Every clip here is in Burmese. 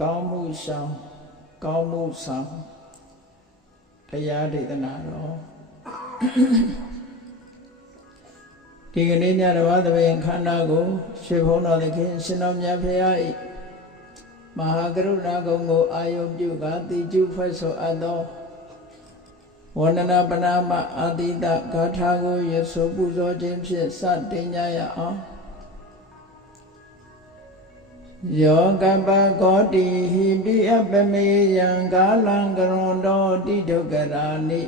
ကောင်းမှုရှောင်ကောင်းမှုဆောင်တရားဒေသနာတော်ဒီကနေ့ညတော်သဘင်ခန္ဓာကိုရွှေဘုန်းတော်သခင်ရှင်တော်မြတ်ဖရာ၏မဟာကရုဏာကုံကိုအာယုပြုကတိကျဖွဲ့ဆိုအပ်သောဝန္ဒနာပနာမအာတိတဂါထာကိုရဆိုပူဇော်ခြင်းဖြင့်စတင်ကြရအောင်ယောကပကောတိဟိပိအပမေယံကာလံကရွန်တောတိဒုက္ခရာနိ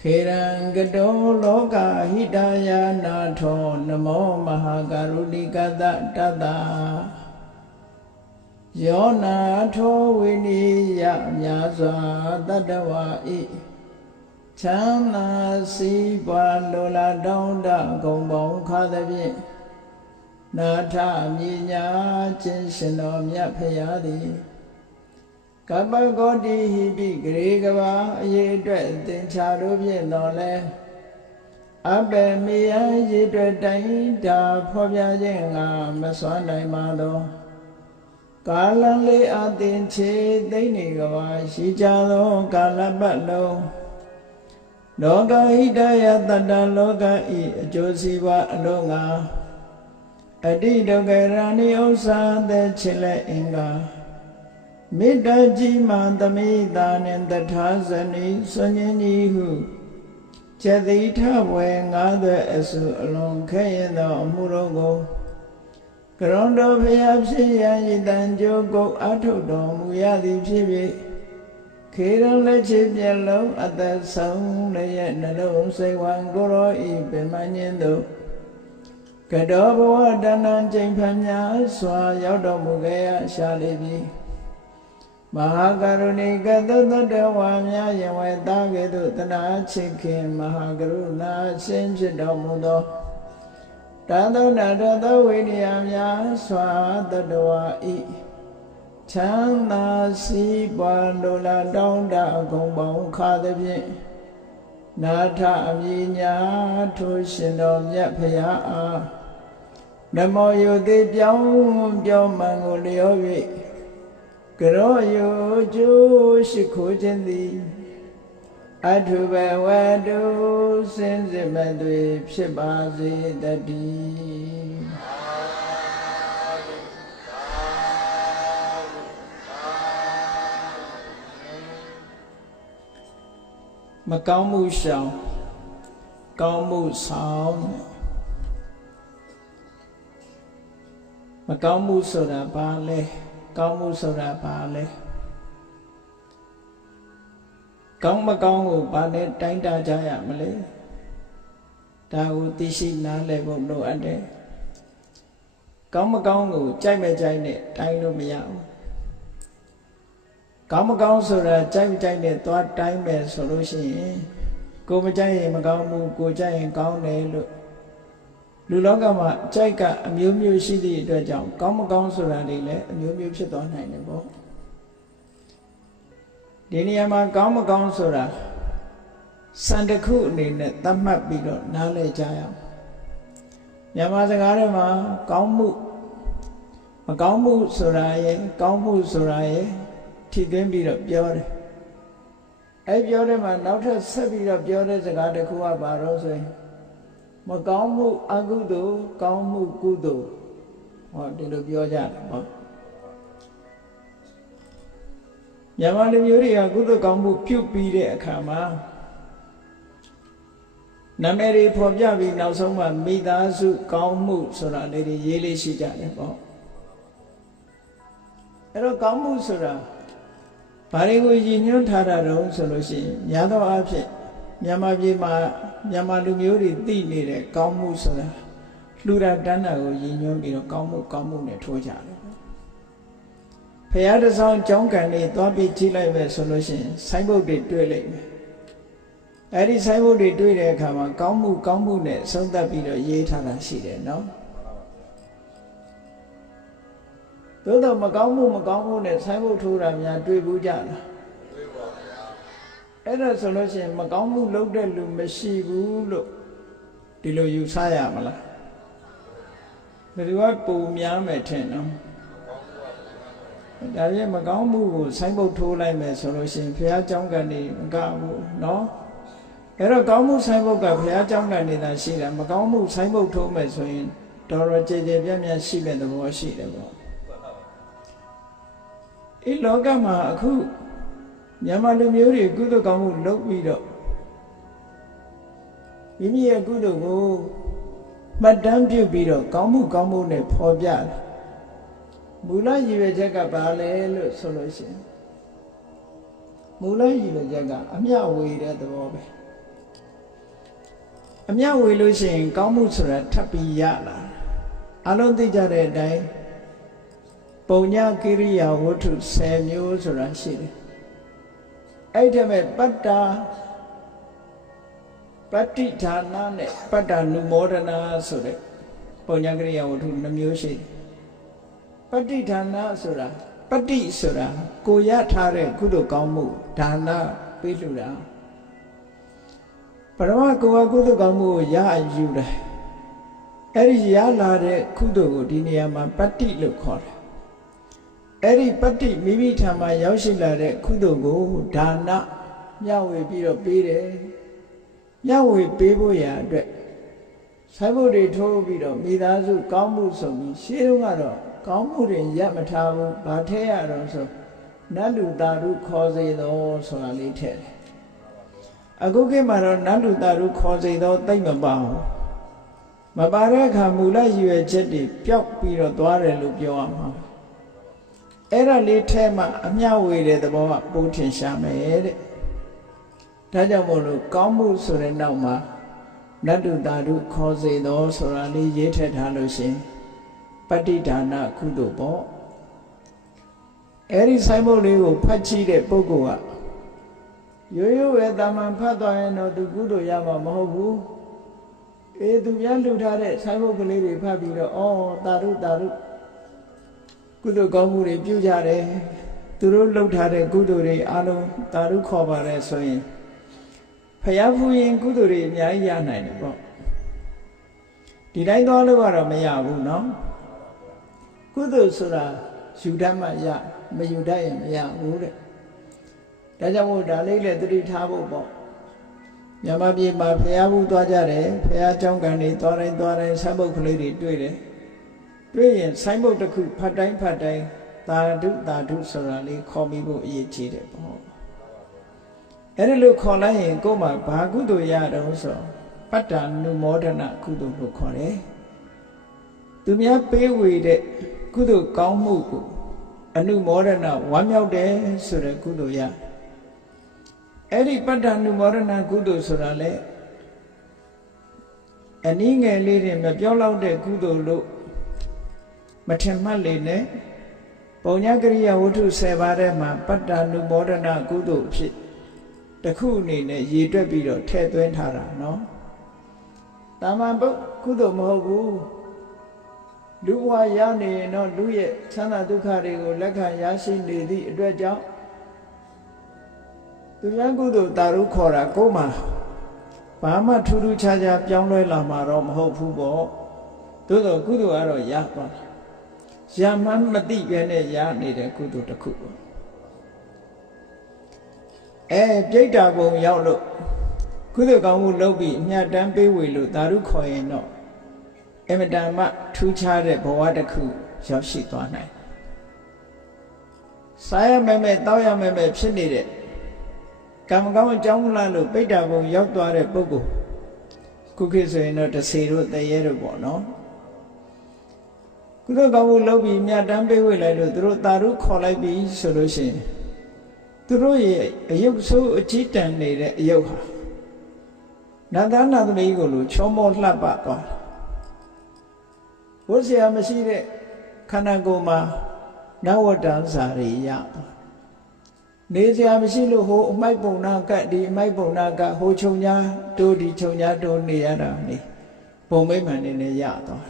ခေရံကတောလောကဟိတယာနာထောနမောမဟာကရုဏိကတတတယောနာထောဝိနိယမြာစွာတတဝါဤချမ်းသာစီးပွားလိုလားတောင်းတဂုံပေါင်းခါသဖြင့်နာထမြညာခြင်းရှင်တော်မြတ်ဖရာသည်ကပ္ပကောတိဟိပိဂရေကဘာအရေးအတွက်သင်္ချာတို့ဖြင့်တော်လဲအပေမေယရေအတွက်တိုင်းတာဖော်ပြခြင်းငါမစွမ်းနိုင်ပါသောကာလံလေးအသင်ချေသိမ့်နေကဘာရှိကြသောကာလပတ်လုံးလောကဟိတယတတ္တလောကဤအကျိုးစီးပွားအလုံးငါအတိဒုက္ခရာနိဥ္စာသက်ချစ်လက်အင်္ဂါမေတ္တာကြီးမှသမိတာနှင့်တထာဇနီဆွန်ញင်းကြီးဟုကျတိထဝေငါးသွဲအစုအလွန်ခဲရင်သောအမှုတို့ကိုကရုဏတော်ဖရာဖြစ်ရန်ဤတန်ကြိုးကုတ်အထုတ်တော်မူရသည်ဖြစ်၍ခေရန်လက်ချေပြလုံးအသက်ဆုံးလည်းရဲ့နှလုံးစိတ်ဝံကိုရောဤပင်မညင်းတို့ကတောဘဝတဏ္ဍကျိန်ဖန်များစွာရောက်တော်မူခဲ့ရရှာလိပြီမဟာကရုဏိကတတတဝါများယင်ဝဲသားကဲ့သို့တနာချစ်ခင်မဟာကရုဏာရှင်ဖြစ်တော်မူသောတသောနာသောဝိနည်းများစွာတတဝါဤချမ်းသာစီးပွားလိုလားတောင်းတဂုံပေါင်းခါသဖြင့်နာထအမြညာထိုရှင်တော်မြတ်ဖရာအားနမောယုတိပြောင်းပြောမှန်ကိုလျော၍ကရောယုကျိုးရှိခိုးခြင်းသည်အထုဘဝတုစင်စစ်မဲ့သွေဖြစ်ပါစေတည်းမကောင်းမှုရှောင်ကောင်းမှုဆောင်မကောင်းမှုဆိုတာဘာလဲကောင်းမှုဆိုတာဘာလဲကောင်းမကောင်းကိုဘာနဲ့တိုင်းတာကြရမလဲဒါကိုသိရှိနားလည်ဖို့လိုအပ်တယ်ကောင်းမကောင်းကိုကြိုက်မဲ့ကြိုက်နဲ့တိုင်းလို့မရဘူးကောင်းမကောင်းဆိုတာကြိုက်မကြိုက်နဲ့သွားတိုင်းမယ်ဆိုလို့ရှိရင်ကိုမကြိုက်ရင်မကောင်းဘူးကိုကြိုက်ရင်ကောင်းတယ်လို့လူလောကမှာကြိုက်ကအမျိုးမျိုးရှိသည့်အတွက်ကြောင့်ကောင်းမကောင်းဆိုတာတွေလည်းအမျိုးမျိုးဖြစ်သွားနိုင်တယ်ပေါ့ဒီနေရာမှာကောင်းမကောင်းဆိုတာစံတစ်ခုအနေနဲ့သတ်မှတ်ပြီးတော့နားလည်ကြရအောင်မြန်မာစကားထဲမှာကောင်းမှုမကောင်းမှုဆိုတာရဲ့ကောင်းမှုဆိုတာရဲ့ထိသွင်းပြီးတော့ပြောတယ်အဲပြောတဲ့မှာနောက်ထပ်ဆက်ပြီးတော့ပြောတဲ့စကားတစ်ခုကဘာလို့ဆိုရင်မကောင်းမှုအကုသိုလ်ကောင်းမှုကုသိုလ်ဟောဒီလိုပြောကြတယ်ပေါ့မြန်မာလူမျိုးတွေကကုသိုလ်ကောင်းမှုပြုပြီးတဲ့အခါမှာနာမည်တွေဖော်ပြပြီးနောက်ဆုံးမှမိသားစုကောင်းမှုဆိုတာလေးတွေရေးလေးရှိကြတယ်ပေါ့အဲ့တော့ကောင်းမှုဆိုတာဘာတွေကိုရည်ညွှန်းထားတာတော့ဆိုလို့ရှိရင်များသောအားဖြင့်မြန်မာပြည်မှာမြန်မာလူမျိုးတွေသိနေတဲ့ကောင်းမှုဆိုတာလှူဒါန်းတန်းတာကိုရည်ညွှန်းပြီးတော့ကောင်းမှုနဲ့ထိုးကြတယ်ဖရာတဆောင်ကျောင်းကန်လေးသွားပြီးကြည့်လိုက်ပဲဆိုလို့ရှိရင်ဆိုင်းဘုတ်တွေတွေ့လိုက်မယ်အဲ့ဒီဆိုင်းဘုတ်တွေတွေ့တဲ့အခါမှာကောင်းမှုနဲ့ဆုံးသက်ပြီးတော့ရေးထားတာရှိတယ်နော်သို့တော့မကောင်းမှုနဲ့ဆိုင်းဘုတ်ထိုးတာများတွေ့ဘူးကြလားအဲ့ဒါဆိုလို့ရှိရင်မကောင်းမှုလုပ်တဲ့လူမရှိဘူးလို့ဒီလိုယူဆရမလားဘယ်သူကပုံများမယ်ထင်နော် ဒါပြင်မကောင်းမှုကိုဆိုင်းပုတ်ထိုးလိုက်မယ်ဆိုလို့ရှိရင်ဘုရားကျောင်းကနေမကဘူးနော်အဲ့တော့ကောင်းမှုဆိုင်းပုတ်ကဘုရားကျောင်းကနေသာရှိတာမကောင်းမှုဆိုင်းပုတ်ထိုးမယ်ဆိုရင်တော်တော်ကြည်ကြည်ပြန့်ပြန့်ရှိတဲ့သဘောရှိတယ်ပေါ့ဒီလောကမှာအခုမြန်မာလူမျိုးတွေကုသိုလ်ကောင်းမှုလုပ်ပြီးတော့မိမိရဲ့ကုသိုလ်ကိုမှတ်တမ်းပြုပြီးတော့ကောင်းမှုနဲ့ဖော်ပြတယ်မူလရည်ရွယ်ချက်ကဘာလဲလို့ဆိုလို့ရှိရင်မူလရည်ရွယ်ချက်ကအမျှဝေတဲ့သဘောပဲအမျှဝေလို့ရှိရင်ကောင်းမှုဆိုတာထပ်ပြီးရလာအလုံးသိကြတဲ့အတိုင်းပုံညာကိရိယာဝတ္ထု10မျိုးဆိုတာရှိတယ်အဲ့ဒီမဲ့ပတ္တာပတ္တိဌာနနဲ့ပတ္တာနုမောဒနာဆိုတဲ့ပုံညာကိရိယာဝတ္ထု2မျိုးရှိတယ်ပတ္တိဌာနဆိုတာပတ္တိဆိုတာကိုရထားတဲ့ကုသိုလ်ကောင်းမှုဒါနပေးလှူတာပရမကိုယ်ကကုသိုလ်ကောင်းမှုကိုရယူတယ်အဲ့ဒီရလာတဲ့ကုသိုလ်ကိုဒီနေရာမှာပတ္တိလို့ခေါ်တယ်အဲ့ဒီပတ္တိမိမိထံမှာရောက်ရှိလာတဲ့ကုသိုလ်ကိုဒါနမျှဝေပြီးတော့ပေးတယ်မျှဝေပေးဖို့ရာအတွက်ဆိုင်ဘုတ်တွေထိုးပြီးတော့မိသားစုကောင်းမှုဆိုပြီးရှင်းတော့ကတော့ကောင်းမှုတွေရမထားဘူးဗာထဲရတော့ဆိုနတ်လူသားတို့ခေါ်စေတော်ဆိုတာလေးထည့်တယ်အခုခေတ်မှာတော့နတ်လူသားတို့ခေါ်စေတော်သိမ့်မပါဘူးမပါတဲ့အခါမူလရည်ရွယ်ချက်တွေပျောက်ပြီးတော့သွားတယ်လို့ပြောရမှာအဲ့ဒါလေးထဲမှာအမျှဝေတဲ့သဘောကပိုးထင်ရှားမယ်တဲ့ဒါကြောင့်မို့လို့ကောင်းမှုဆိုတဲ့နောက်မှာနတ်လူသားတို့ခေါ်စေတော်ဆိုတာလေးရေးထည့်ထားလို့ရှင်ပတ္တိဒါနကုသိုလ်ပေါ့အဲ့ဒီဆိုင်ဘုတ်လေးကိုဖတ်ကြည့်တဲ့ပုဂ္ဂိုလ်ကရိုးရိုးပဲတာမန်ဖတ်သွားရင်တော့သူကုသိုလ်ရမှာမဟုတ်ဘူးသူများလှူထားတဲ့ဆိုင်ဘုတ်ကလေးတွေဖတ်ပြီးတော့တာရုကုသိုလ်ကောင်းမှုတွေပြုကြတယ်သူတို့လှုပ်ထားတဲ့ကုသိုလ်တွေအလုံးတာရုခေါ်ပါတယ်ဆိုရင်ဖယားဖူးရင်ကုသိုလ်တွေအများကြီးရနိုင်တယ်ပေါ့ဒီတိုင်းသွားလို့ကတော့မရဘူးเนาะကုသိုလ်ဆိုတာယူတတ်မှရမယူတတ်ရင်မရဘူးတဲ့ဒါကြောင့်မို့ဒါလေးလည်းသတိထားဖို့ပေါ့မြန်မာပြည်မှာဖယားဘူးသွားကြတယ်ဖယားကျောင်းကန်တွေသွားတိုင်းဆိုင်းဘုတ်ကလေးတွေတွေ့တယ်တွေ့ရင်ဆိုင်းဘုတ်တစ်ခုဖတ်တိုင်းသာဓုဆိုတာလေးခေါ်မိဖို့အရေးကြီးတယ်ပေါ့အဲ့ဒီလိုခေါ်လိုက်ရင်ကိုယ်မှာဘာကုသိုလ်ရတော့ဆိုပတ္တာနုမောဒနာကုသိုလ်လို့ခေါ်တယ်သူများပေးဝေတဲ့ကုသိုလ်ကောင်းမှုကိုအနုမောဒနာဝမ်းမြောက်တယ်ဆိုတဲ့ကုသိုလ်ရအဲ့ဒီပတ္တာနုမောဒနာကုသိုလ်ဆိုတာလေအနည်းငယ်လေးတွေမပြောလောက်တဲ့ကုသိုလ်လို့မထင်မှတ်လေနဲ့ပုံညာကရိယာဝတ္ထု10ပါးထဲမှာပတ္တာနုမောဒနာကုသိုလ်ဖြစ်တစ်ခုအနေနဲ့ရည်တွက်ပြီးတော့ထည့်သွင်းထားတာနော်တာမန်ကုသိုလ်မဟုတ်ဘူးလူဘဝရောက်နေရင်တော့လူရဲ့ချမ်းသာဒုက္ခတွေကိုလက်ခံရရှိနေသည့်အတွက်ကြောင့်သူများကုသိုလ်တာရုခေါ်တာကိုယ်မှာဘာမှထူးထူးခြားခြားပြောင်းလဲလာမှာတော့မဟုတ်ဘူးပေါ့သို့တော့ကုသိုလ်ကတော့ရပါရမှန်းမသိပဲနဲ့ရနေတဲ့ကုသိုလ်တစ်ခုပေါ့ပြိတ္တာဘုံရောက်လို့ကုသိုလ်ကောင်းမှုလုပ်ပြီးအမြတ်တမ်းပေးဝေလို့တာရုခေါ်ရင်တော့အမတန်မှထူးခြားတဲ့ဘဝတစ်ခုရောက်ရှိသွားနိုင်စားရမယ်တောက်ရမယ်ဖြစ်နေတဲ့ကံမကောင်းအကြောင်းလားလို့ပိဋ္ဌာဘုံရောက်သွားတဲ့ပုဂ္ဂိုလ်ခုခေတ်ဆိုရင်တော့တဆေတို့တရေတို့ပေါ့နော်ကုသိုလ်ကောင်းမှုလုပ်ပြီးမြတ်တမ်းပေးဝေလိုက်လို့သူတို့တာရုခေါ်လိုက်ပြီဆိုလို့ရှိရင်သူတို့ရဲ့အယုတ်ဆိုးအကြီးတန်းနေတဲ့အယုတ်ဟာနန္ဒနာသမီးကိုလိုချောမောလှပသွားဝတ်စရာမရှိတဲ့ခန္ဓာကိုယ်မှာနဝတ္တံဇာရိယနေစရာမရှိလို့ဟိုအမိုက်ပုံနာကဒီအမိုက်ပုံနာကဟိုခြုံညာတိုးဒီခြုံညာတိုးနေရတာနေပုံမိမ့်မှန်နေနဲ့ရသွား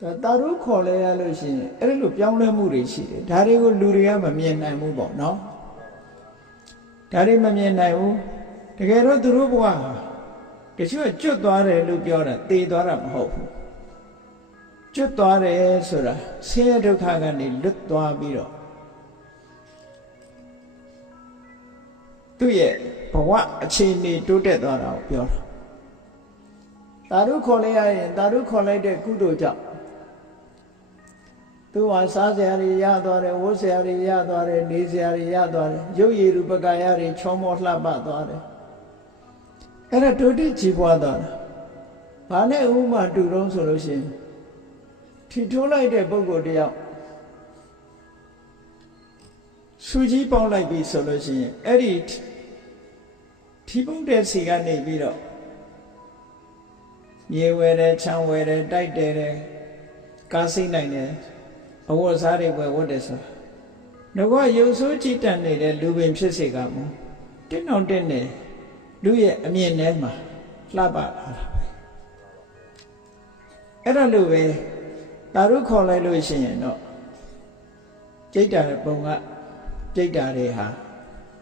တယ်တာရုခေါ်လဲရလို့ရှိရင်အဲ့လိုပြောင်းလဲမှုတွေရှိတယ်ဒါတွေကိုလူတွေကမမြင်နိုင်ဘူးပေါ့နော်ဒါတွေမမြင်နိုင်ဘူးတကယ်တော့သူတို့ဘဝတချို့ကျွတ်သွားတယ်လို့ပြောတာသေသွားတာမဟုတ်ဘူး ကျွတ်သွားတယ်ဆိုတာဆင်းရဲဒုက္ခကနေလွတ်သွားပြီးတော့သူ့ရဲ့ဘဝအခြေအနေတိုးတက်သွားတာကိုပြောတာသာဓုခေါ်လိုက်ရရင်သာဓုခေါ်လိုက်တဲ့ကုသိုလ်ကြောင့်သူဟာစားစရာတွေရသွားတယ်ဝတ်စရာတွေရသွားတယ်နေစရာတွေရသွားတယ်ရုပ်ရည်ရူပကာယတွေချောမောလှပသွားတယ်အဲ့ဒါတိုးတက်ကြီးပွားသွားတာဘာနဲ့ဥပမာတူတော့ဆိုလို့ရှိရင်ထီထိုးလိုက်တဲ့ပုဂ္ဂိုလ်တယောက်စူကြီးပေါက်လိုက်ပြီဆိုလို့ရှိရင်အဲ့ဒီထီပုတ်တဲ့စီကနေပြီးတော့မြေဝဲတယ်ချမ်းဝဲတယ်တိုက်တယ်ကားစိမ့်နိုင်တယ်အဝတ်အစားတွေဝယ်ဝတ်တယ်ဆိုတာငါကရုပ်ဆိုးကြည်တတ်နေတဲ့လူပင်ဖြစ်စေကမူတင်းအောင်တင်းနေလူရဲ့အမြင်ထဲမှာလှပလာတာပဲအဲ့ဒါလိုပဲသာဓုခေါ်လိုက်လို့ရှိရင်တော့ကြိတ်တာတဲ့ပုံကကြိတ်တာတွေဟာ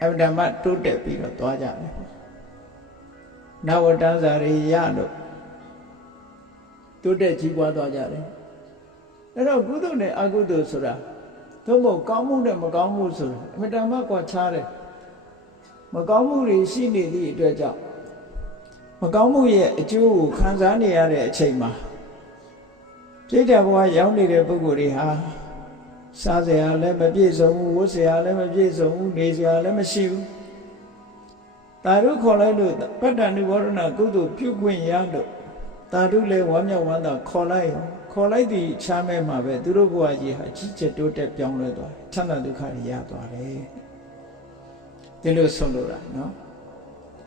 အဗ္ဗဓမ္မတိုးတက်ပြီးတော့သွားကြတယ်နဝတ္တဇာရိယလို့တိုးတက်ကြီးပွားသွားကြတယ်အဲ့တော့ကုသိုလ်နဲ့အကုသိုလ်ဆိုတာသို့မဟုတ်ကောင်းမှုနဲ့မကောင်းမှုဆိုတာအဗ္ဗဓမ္မကွာခြားတယ်မကောင်းမှုတွေရှိနေသည့်အတွက်ကြောင့်မကောင်းမှုရဲ့အကျိုးကိုခံစားနေရတဲ့အချိန်မှာပြိတ္တဘဝရောက်နေတဲ့ပုဂ္ဂိုလ်တွေဟာစားစရာလည်းမပြည့်စုံဘူးဝတ်စရာလည်းမပြည့်စုံဘူးနေစရာလည်းမရှိဘူးသာဓုခေါ်လိုက်လို့ပတ္တဏုဘောဓနာကုသိုလ်ပြုခွင့်ရလို့သာဓုလည်းဝမ်းမြောက်ဝမ်းသာခေါ်လိုက်သည့်ချမ်းမဲ့မှာပဲသူတို့ဘဝကြီးဟာကြီးကျယ်တိုးတက်ပြောင်းလဲသွားတယ်ချမ်းသာဒုက္ခတွေရသွားတယ်ဒီလိုဆုံးလို့တာနော်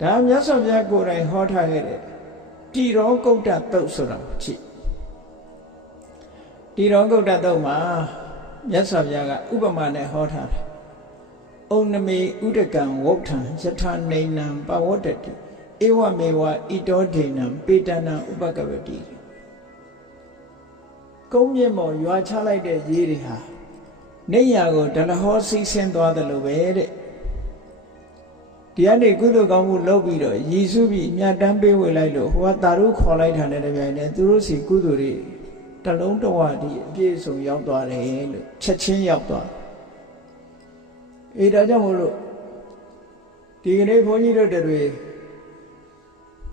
ဒါမြတ်စွာဘုရားကိုယ်တိုင်ဟောထားခဲ့တဲ့တိရောကုဋ္ဌသုတ်ဆိုတာကြည့်တိရောကုဋ္ဌသုတ်မှာမြတ်စွာဘုရားကဥပမာနဲ့ဟောထားတယ်ဩနမေဥဒကံဝုဋ္ဌံယထာနေနံပဝတ္တတိဧဝမေဝဣတောဒေနံပေတနံဥပကဝတိကုန်းမြင့်မော်ရွာချလိုက်တဲ့ရေတွေဟာနေရာကိုဒလဟောစီးဆင်းသွားတယ်လို့ပဲတဲ့ဒီကနေကုသိုလ်ကောင်းမှုလုပ်ပြီးတော့ရည်စူးပြီးမြတ်တမ်းပေးဝေလိုက်လို့ဟိုကတာရုခေါ်လိုက်တာနဲ့တပြိုင်တည်းသူတို့စီကုသိုလ်တွေတလုံးတဝတည်းအပြည့်အစုံရောက်သွားတယ်လို့ချက်ချင်းရောက်သွားဒါကြောင့်မို့လို့ဒီကနေ့ဘုန်းကြီးတို့တွေ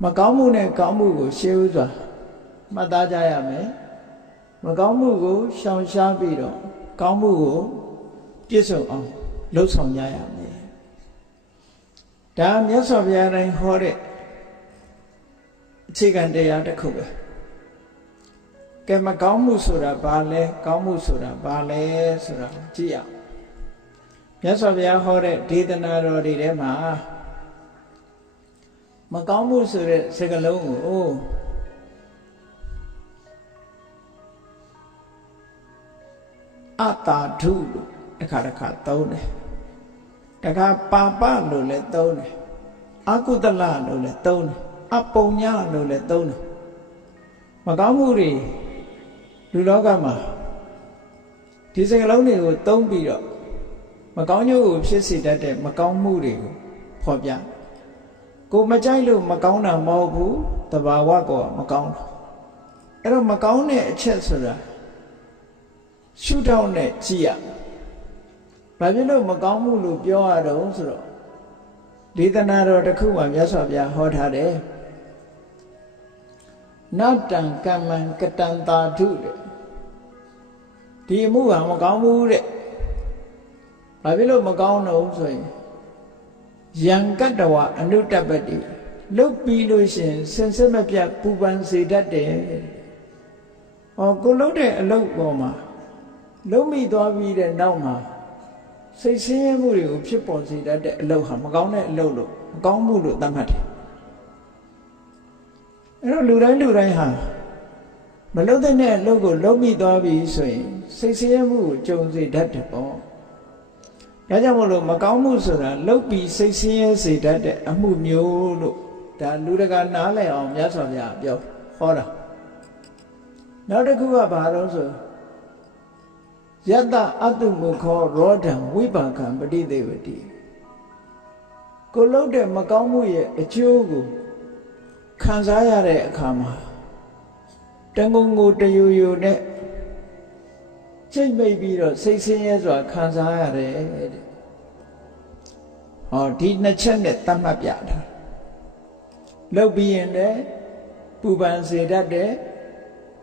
မကောင်းမှုနဲ့ကောင်းမှုကိုရှေးဥစွာမှတ်သားကြရမယ်မကောင်းမှုကိုရှောင်ရှားပြီးတော့ကောင်းမှုကိုပြည့်စုံအောင်လှုပ်ဆောင်ကြရမယ်ဒါမြတ်စွာဘုရားတိုင်းဟောတဲ့အခြေခံတရားတစ်ခုပဲကဲမကောင်းမှုဆိုတာဘာလဲကောင်းမှုဆိုတာဘာလဲဆိုတာကြည့်အောင်မြတ်စွာဘုရားဟောတဲ့ဒေသနာတော်တွေထဲမှာမကောင်းမှုဆိုတဲ့စကားလုံးကိုအတာဓုလို့တစ်ခါသုံးတယ်တခါပါပလို့လည်းသုံးတယ်အကုသလလို့လည်းသုံးတယ်အပုံညလို့လည်းသုံးတယ်မကောင်းမှုတွေလူလောကမှာဒီစကားလုံးတွေကိုသုံးပြီးတော့မကောင်းကျိုးကိုဖြစ်စေတတ်တဲ့မကောင်းမှုတွေကိုဖော်ပြကိုမကြိုက်လို့မကောင်းတာမဟုတ်ဘူးတဘာဝကောမကောင်းတာအဲ့တော့မကောင်းတဲ့အချက်ဆိုတာရှုထောင့်နဲ့ကြည့်ရဘာဖြစ်လို့မကောင်းမှုလို့ပြောရတော့ဆိုတော့ဒေသနာတော်တစ်ခုမှာမြတ်စွာဘုရားဟောထားတယ်နတ္တံကမ္မံကတံတာဓုတဲ့ဒီအမှုဟာမကောင်းဘူးတဲ့ဘာဖြစ်လို့မကောင်းတော့ဆိုရင်ယံကတ္တဝအနုတ္တပတိလုတ်ပြီးလို့ရှိရင်စင်စစ်မပြတ်ပူပန်စေတတ်တယ်ကိုလုတ်တဲ့အလုပ်ပေါ်မှာလုံးမိသွားပြီးတဲ့နောက်မှာစိတ်ဆင်းရဲမှုတွေကိုဖြစ်ပေါ်စေတတ်တဲ့အလုပ်ဟာမကောင်းတဲ့အလုပ်လို့မကောင်းမှုလို့သတ်မှတ်တယ်အဲ့တော့လူတိုင်းဟာမလုပ်တဲ့အလုပ်ကိုလုံးမိသွားပြီဆိုရင်စိတ်ဆင်းရဲမှုကိုကြုံစေတတ်တယ်ပေါ့ဒါကြောင့်မို့လို့မကောင်းမှုဆိုတာလုပ်ပြီးစိတ်ဆင်းရဲစေတတ်တဲ့အမှုမျိုးလို့ဒါလူတကာနားလည်အောင်မြတ်စွာဘုရားပြောဟောတာနောက်တစ်ခုကဘာလို့ဆိုယတအတုမခောရောဓံဝိပါကံပฏิသေဝတိကိုလုပ်တဲ့မကောင်းမှုရဲ့အကျိုးကိုခံစားရတဲ့အခါမှာတငုံငိုတယူယူနဲ့ ကျိတ်မိတ်ပြီးတော့စိတ်ဆင်းရဲစွာခံစားရတယ်တဲ့ဟောဒီနှစ်ချက်နဲ့သတ်မှတ်ပြတာလုပ်ပြီးရင်လည်းပူပန်စေတတ်တယ်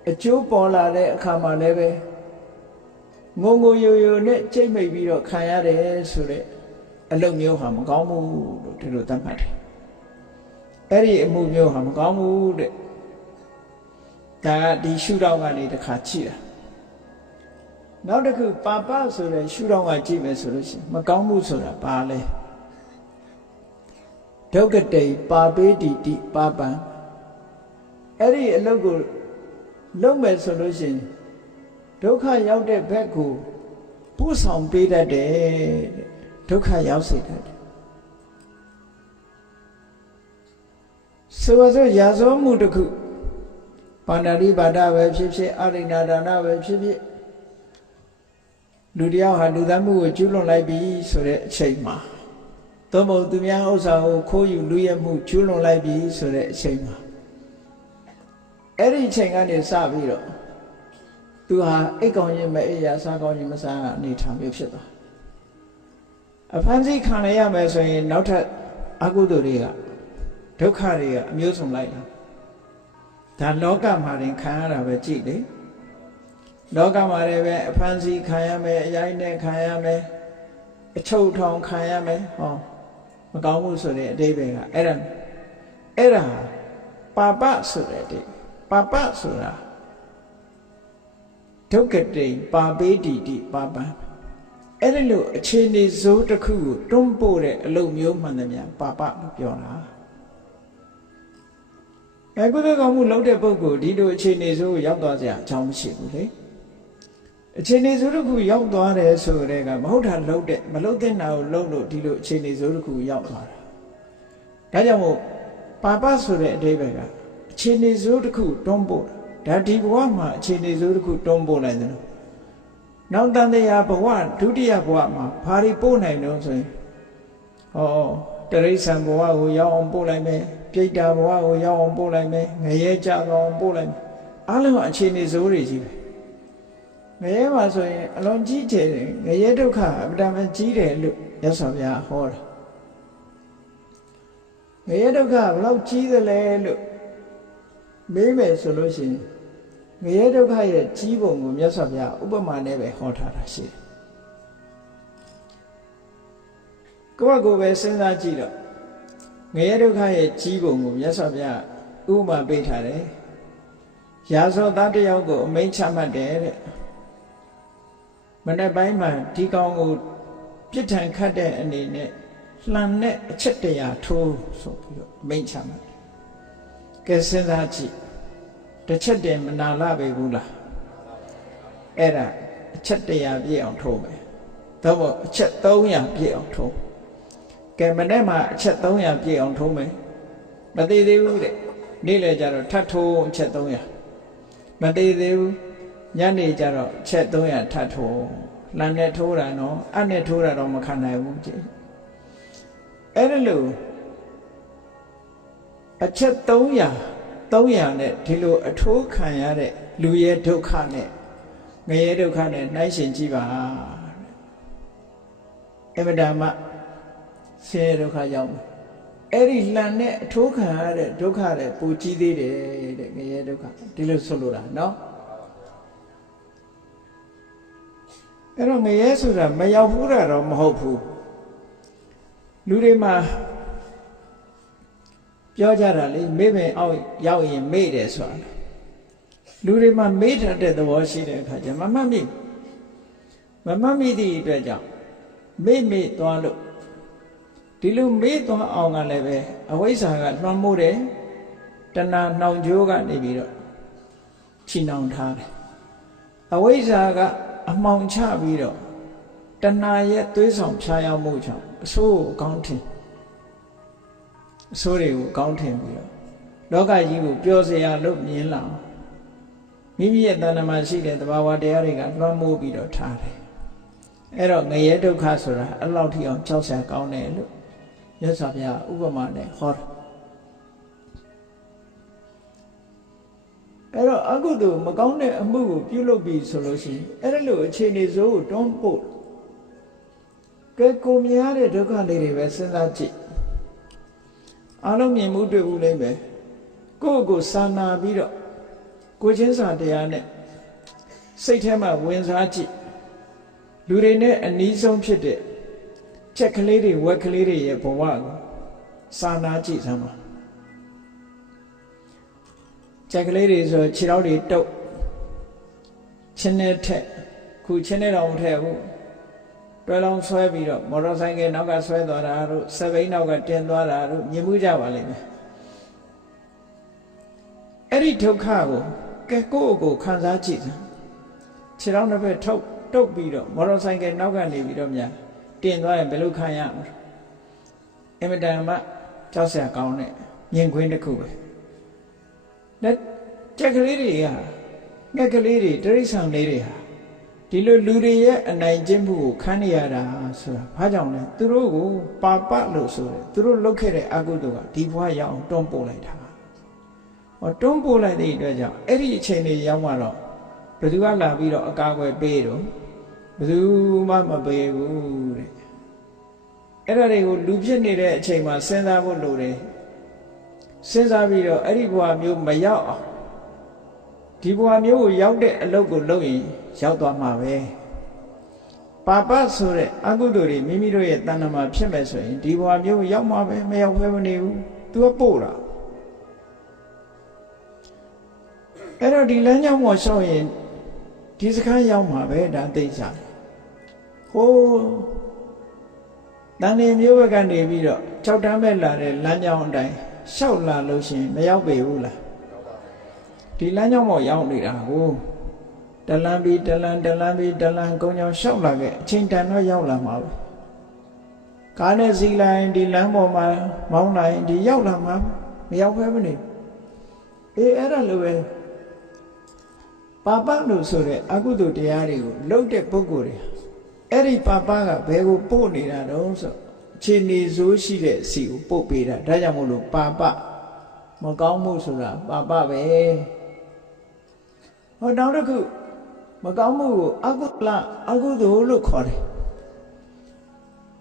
အကျိုးပေါ်လာတဲ့အခါမှာလည်းပဲငုံငုံယိုယိုနဲ့ကျိတ်မိတ်ပြီးတော့ခံရတယ်ဆိုတဲ့အလုပ်မျိုးဟာမကောင်းဘူးလို့ဒီလိုသတ်မှတ်တယ်အဲ့ဒီအမှုမျိုးဟာမကောင်းဘူးတဲ့ဒါကဒီရှုထောင့်ကနေတစ်ခါကြည့်တာနောက်တစ်ခုပါပဆိုတဲ့ရှုထောင့်ကကြည့်မယ်ဆိုလို့ရှိရင်မကောင်းမှုဆိုတာဘာလဲဒုက္ခတိပါပေတိတိပါပံအဲ့ဒီအလုပ်ကိုလုပ်မယ်ဆိုလို့ရှိရင်ဒုက္ခရောက်တဲ့ဘက်ကိုပို့ဆောင်ပေးတတ်တယ်တဲ့ဒုက္ခရောက်စေတတ်တယ်ဆိုပါစို့ရာဇဝမှုတစ်ခုပါဏာတိပါဒပဲဖြစ်ဖြစ်အရိဏဒါနပဲဖြစ်ဖြစ်လူတယောက်ဟာလူသားမှုကိုကျူးလွန်လိုက်ပြီဆိုတဲ့အချိန်မှာသို့မဟုတ်သူများဥစ္စာကိုခိုးယူလူရဲမှုကျူးလွန်လိုက်ပြီဆိုတဲ့အချိန်မှာအဲ့ဒီအချိန်ကနေစပြီးတော့သူဟာအိတ်ကောင်းခြင်းမအိပ်ရစားကောင်းခြင်းမစားရအနေထားမျိုးဖြစ်သွားအဖန်စီခံရရမယ်ဆိုရင်နောက်ထပ်အကုသိုလ်တွေကဒုက္ခတွေကအမျိုးစုံလိုက်လာဒါလောကမှာတင်ခံရတာပဲကြည့်လေလောကမှာလည်းပဲအဖန်စီခံရမယ်အရိုက်နဲ့ခံရမယ်အချုပ်ထောင်ခံရမယ်ဟောမကောင်းဘူးဆိုတဲ့အတိပ္ပယ်ကအဲ့ဒါပါပဆိုတဲ့အတိပ္ပယ်ပါပဆိုတာဒုက္ခတိပါပေတိတိပါပံအဲ့ဒီလိုအခြေအနေစိုးတစ်ခုကိုတွန်းပို့တဲ့အလုပ်မျိုးမှန်တယ်များပါပလို့ပြောတာကုသိုလ်ကောင်းမှုလုပ်တဲ့ပုဂ္ဂိုလ်ဒီလိုအခြေအနေစိုးကိုရောက်သွားစရာအကြောင်းမရှိဘူးလေအခြေအနေစိုးတစ်ခုရောက်သွားတယ်ဆိုတဲ့ကမဟုတ်တာလုပ်တဲ့မလုပ်တဲ့နာကိုလုပ်လို့ဒီလိုအခြေအနေစိုးတစ်ခုရောက်သွားတာဒါကြောင့်မို့ပါပဆိုတဲ့အဓိပ္ပာယ်ကအခြေအနေစိုးတစ်ခုတွန်းပို့ဒါဒီဘဝမှာအခြေအနေစိုးတစ်ခုတွန်းပို့လိုက်တယ်နောက်တန်တရားဘဝဒုတိယဘဝမှာဘာတွေပို့နိုင်တော့ဆိုရင်ဟောတရိစ္ဆာန်ဘဝကိုရောက်အောင်ပို့လိုက်မယ်ပြိတ္တာဘဝကိုရောက်အောင်ပို့လိုက်မယ်ငရဲကြအောင်ပို့လိုက်မယ်အားလုံးအခြေအနေစိုးတွေကြီးပဲငရဲမှာဆိုရင်အလွန်ကြီးကျယ်တယ်ငရဲဒုက္ခအပ္ပဒါမကြီးတယ်လို့ရသော်ဗျာဟောတာငရဲဒုက္ခဘယ်လောက်ကြီးသလဲလို့မေးမယ်ဆိုလို့ရှိရင်ငရဲဒုက္ခရဲ့ကြီးပုံကိုမြတ်စွာဘုရားဥပမာနဲ့ပဲဟောထားတာရှိတယ်ကိုယ့်ကိုယ်ပဲစဉ်းစားကြည့်တော့ငရဲဒုက္ခရဲ့ကြီးပုံကိုမြတ်စွာဘုရားဥပမာပေးထားတယ်ရာဇောသားတစ်ယောက်ကိုအမိန့်ချမှတ်တယ်တဲ့မနေ့ပိုင်းမှာဒီကောင်ကိုပြစ်ထန်ခတ်တဲ့အနေနဲ့လှန်နဲ့အချက်တရာထိုးဆိုပြီးတော့အမိန့်ချမှတ်တယ်ကဲစဉ်းစားကြည့်တစ်ချက်တည်းမနာလာပေဘူးလားအဲ့ဒါအချက်တရာပြည့်အောင်ထိုးမယ်တော့ဘောအချက်300ပြည့်အောင်ထိုးကဲမနေ့မှာအချက်300ပြည့်အောင်ထိုးမယ်မသေးသေးဘူးတဲ့နေ့လေကျတော့ထပ်ထိုးအချက်300မသေးသေးဘူးညနေကျတော့အချက်300ထပ်ထိုးလမ်းနဲ့ထိုးတာနော်အဲ့နဲ့ထိုးတာတော့မခံနိုင်ဘူးကြည့်အဲ့ဒါလို့အချက်300နဲ့ဒီလိုအထိုးခံရတဲ့လူရဲ့ဒုက္ခနဲ့ငရဲဒုက္ခနဲ့နှိုင်းယှဉ်ကြည့်ပါအမဒါမဆင်းရဲဒုက္ခရောက်မယ်အဲ့ဒီလှန်နဲ့အထိုးခံရတဲ့ဒုက္ခတွေပူကြီးသေးတယ်တဲ့ငရဲဒုက္ခဒီလိုဆိုလိုတာနော်အဲ့တော့ငရဲဆိုတာမရောက်ဘူးတာတော့မဟုတ်ဘူးလူတွေမှာပြောကြတာလေမေ့ပင်အောက်ရောက်ရင်မေ့တယ်ဆိုတာလူတွေမှာမေ့တတ်တဲ့သဘောရှိတဲ့အခါကျမမှတ်မိသည့်အတွက်ကြောင့်မေ့သွားလို့ဒီလိုမေ့သွားအောင်ကလည်းပဲအဝိဇ္ဇာကလွှမ်းမိုးတယ်တဏှာနှောင်ကြိုးကနေပြီးတော့ချီနှောင်ထားတယ်အဝိဇ္ဇာကအမှောင်ချပြီးတော့တဏှာရဲ့သွေးဆောင်ဖြာရောက်မှုကြောင့်အဆိုးကိုကောင်းထင်အဆိုးတွေကိုကောင်းထင်ပြီးတော့လောကကြီးကိုပျော်စရာလို့မြင်လာမိမိရဲ့တဏ္ဍာမှာရှိတဲ့သဘာဝတရားတွေကလွှမ်းမိုးပြီးတော့ထားတယ်အဲ့တော့ငရဲဒုက္ခဆိုတာအဲ့လောက်ထိအောင်ကြောက်စရာကောင်းတယ်လို့မြတ်စွာဘုရားဥပမာနဲ့ဟောတယ် အဲ့တော့အကုသိုလ်မကောင်းတဲ့အမှုကိုပြုလုပ်ပြီးဆိုလို့ရှိရင်အဲ့ဒါလိုအခြေအနေဆိုးကိုတွန်းပို့ကဲကိုမြင်ရတဲ့ဒုက္ခလေးတွေပဲစဉ်းစားကြည့်အားလုံးမြင်မှုတွေ့ဘူးလိမ့်မယ်ကိုယ့်ကိုစာနာပြီးတော့ကိုချင်းစာတရားနဲ့စိတ်ထဲမှာဝင်စားကြည့်လူတွေနဲ့အနီးဆုံးဖြစ်တဲ့ချက်ကလေးတွေဝက်ကလေးတွေရဲ့ဘဝကိုစာနာကြည့်စမ်းပါချက်ကလေးတွေဆိုခြေထောက်တွေတုပ်ချင်းနဲ့ထက်ခုချင်းနဲ့တော့မထက်ဘူးတွဲလောင်းဆွဲပြီးတော့မော်တော်ဆိုင်ကနောက်ကဆွဲသွားတာတို့စပိန်နောက်ကတင်သွားတာတို့မြင်မှုကြပါလိမ့်မယ်အဲ့ဒီဒုက္ခကိုကဲကိုယ့်ကိုခံစားကြည့်စမ်းခြေထောက်နှစ်ဖက်ထုတ်တုပ်ပြီးတော့မော်တော်ဆိုင်ကနောက်ကနေပြီးတော့များတင်သွားရင်ဘယ်လိုခံရမလဲအင်မတန်မှကြောက်စရာကောင်းတဲ့မြင်ကွင်းတစ်ခုပဲလက်ကြက်ကလေးတွေကငှက်ကလေးတွေတိရစ္ဆာန်လေးတွေဟာဒီလိုလူတွေရဲ့အနိုင်ကျင့်မှုကိုခံရတာဆိုတာဘာကြောင့်လဲသူတို့ကိုပါပလို့ဆိုတယ်သူတို့လုပ်ခဲ့တဲ့အကုသိုလ်ကဒီဘဝရောက်အောင်တွန်းပို့လိုက်တာဟောတွန်းပို့လိုက်တဲ့အတွက်ကြောင့်အဲ့ဒီအချိန်လေးရောက်မှတော့ဘယ်သူကလာပြီးတော့အကာအကွယ်ပေးတော့ဘယ်သူမှမပေးဘူးတဲ့အဲ့ဒါတွေကိုလူဖြစ်နေတဲ့အချိန်မှာစဉ်းစားဖို့လိုတယ်စဉ်းစားပြီးတော့အဲ့ဒီဘဝမျိုးမရောက်အောင်ဒီဘဝမျိုးကိုရောက်တဲ့အလုပ်ကိုလုပ်ရင်ရောက်သွားမှာပဲပါပဆိုတဲ့အကုသိုလ်တွေမိမိတို့ရဲ့တဏ္ဍာမှာဖြစ်မဲ့ဆိုရင်ဒီဘဝမျိုးကိုရောက်မှာပဲမရောက်ဘဲမနေဘူးသူကပို့တာအဲ့တော့ဒီလမ်းကြောင်းပေါ်ရှောက်ရင်ဒီစခန်းရောက်မှာပဲဒါသိကြတယ်ဟိုးတန်လျင်မျိုးဘက်ကနေပြီးတော့၆တန်းပဲလာတဲ့လမ်းကြောင်းအတိုင်းရှောက်လာလို့ရှိရင်မရောက်ပေဘူးလားဒီလမ်းကြောင်းပေါ်ရောက်နေတာကိုတလန်းပြီးတလန်းတလန်းပြီးတလန်းကုန်းကြောင်ရှောက်လာခဲ့အချိန်တန်တော့ရောက်လာမှာပဲကားနဲ့စီးလိုက်ဒီလမ်းပေါ်မှာမောင်းလိုက်ဒီရောက်လာမှာမရောက်ဘဲမနေအေးအဲ့ဒါလိုပဲပါပလို့ဆိုတဲ့အကုသိုလ်တရားတွေကိုလုပ်တဲ့ပုဂ္ဂိုလ်တွေအဲ့ဒီပါပကဘယ်ကိုပို့နေတာတုံးဆိုခြေနေဆိုးရှိတဲ့စီကိုပို့ပေးတာဒါကြောင့်မို့လို့ပါပမကောင်းမှုဆိုတာပါပပဲဟောနောက်တစ်ခုမကောင်းမှုကိုအကုသလအကုသိုလ်လို့ခေါ်တယ်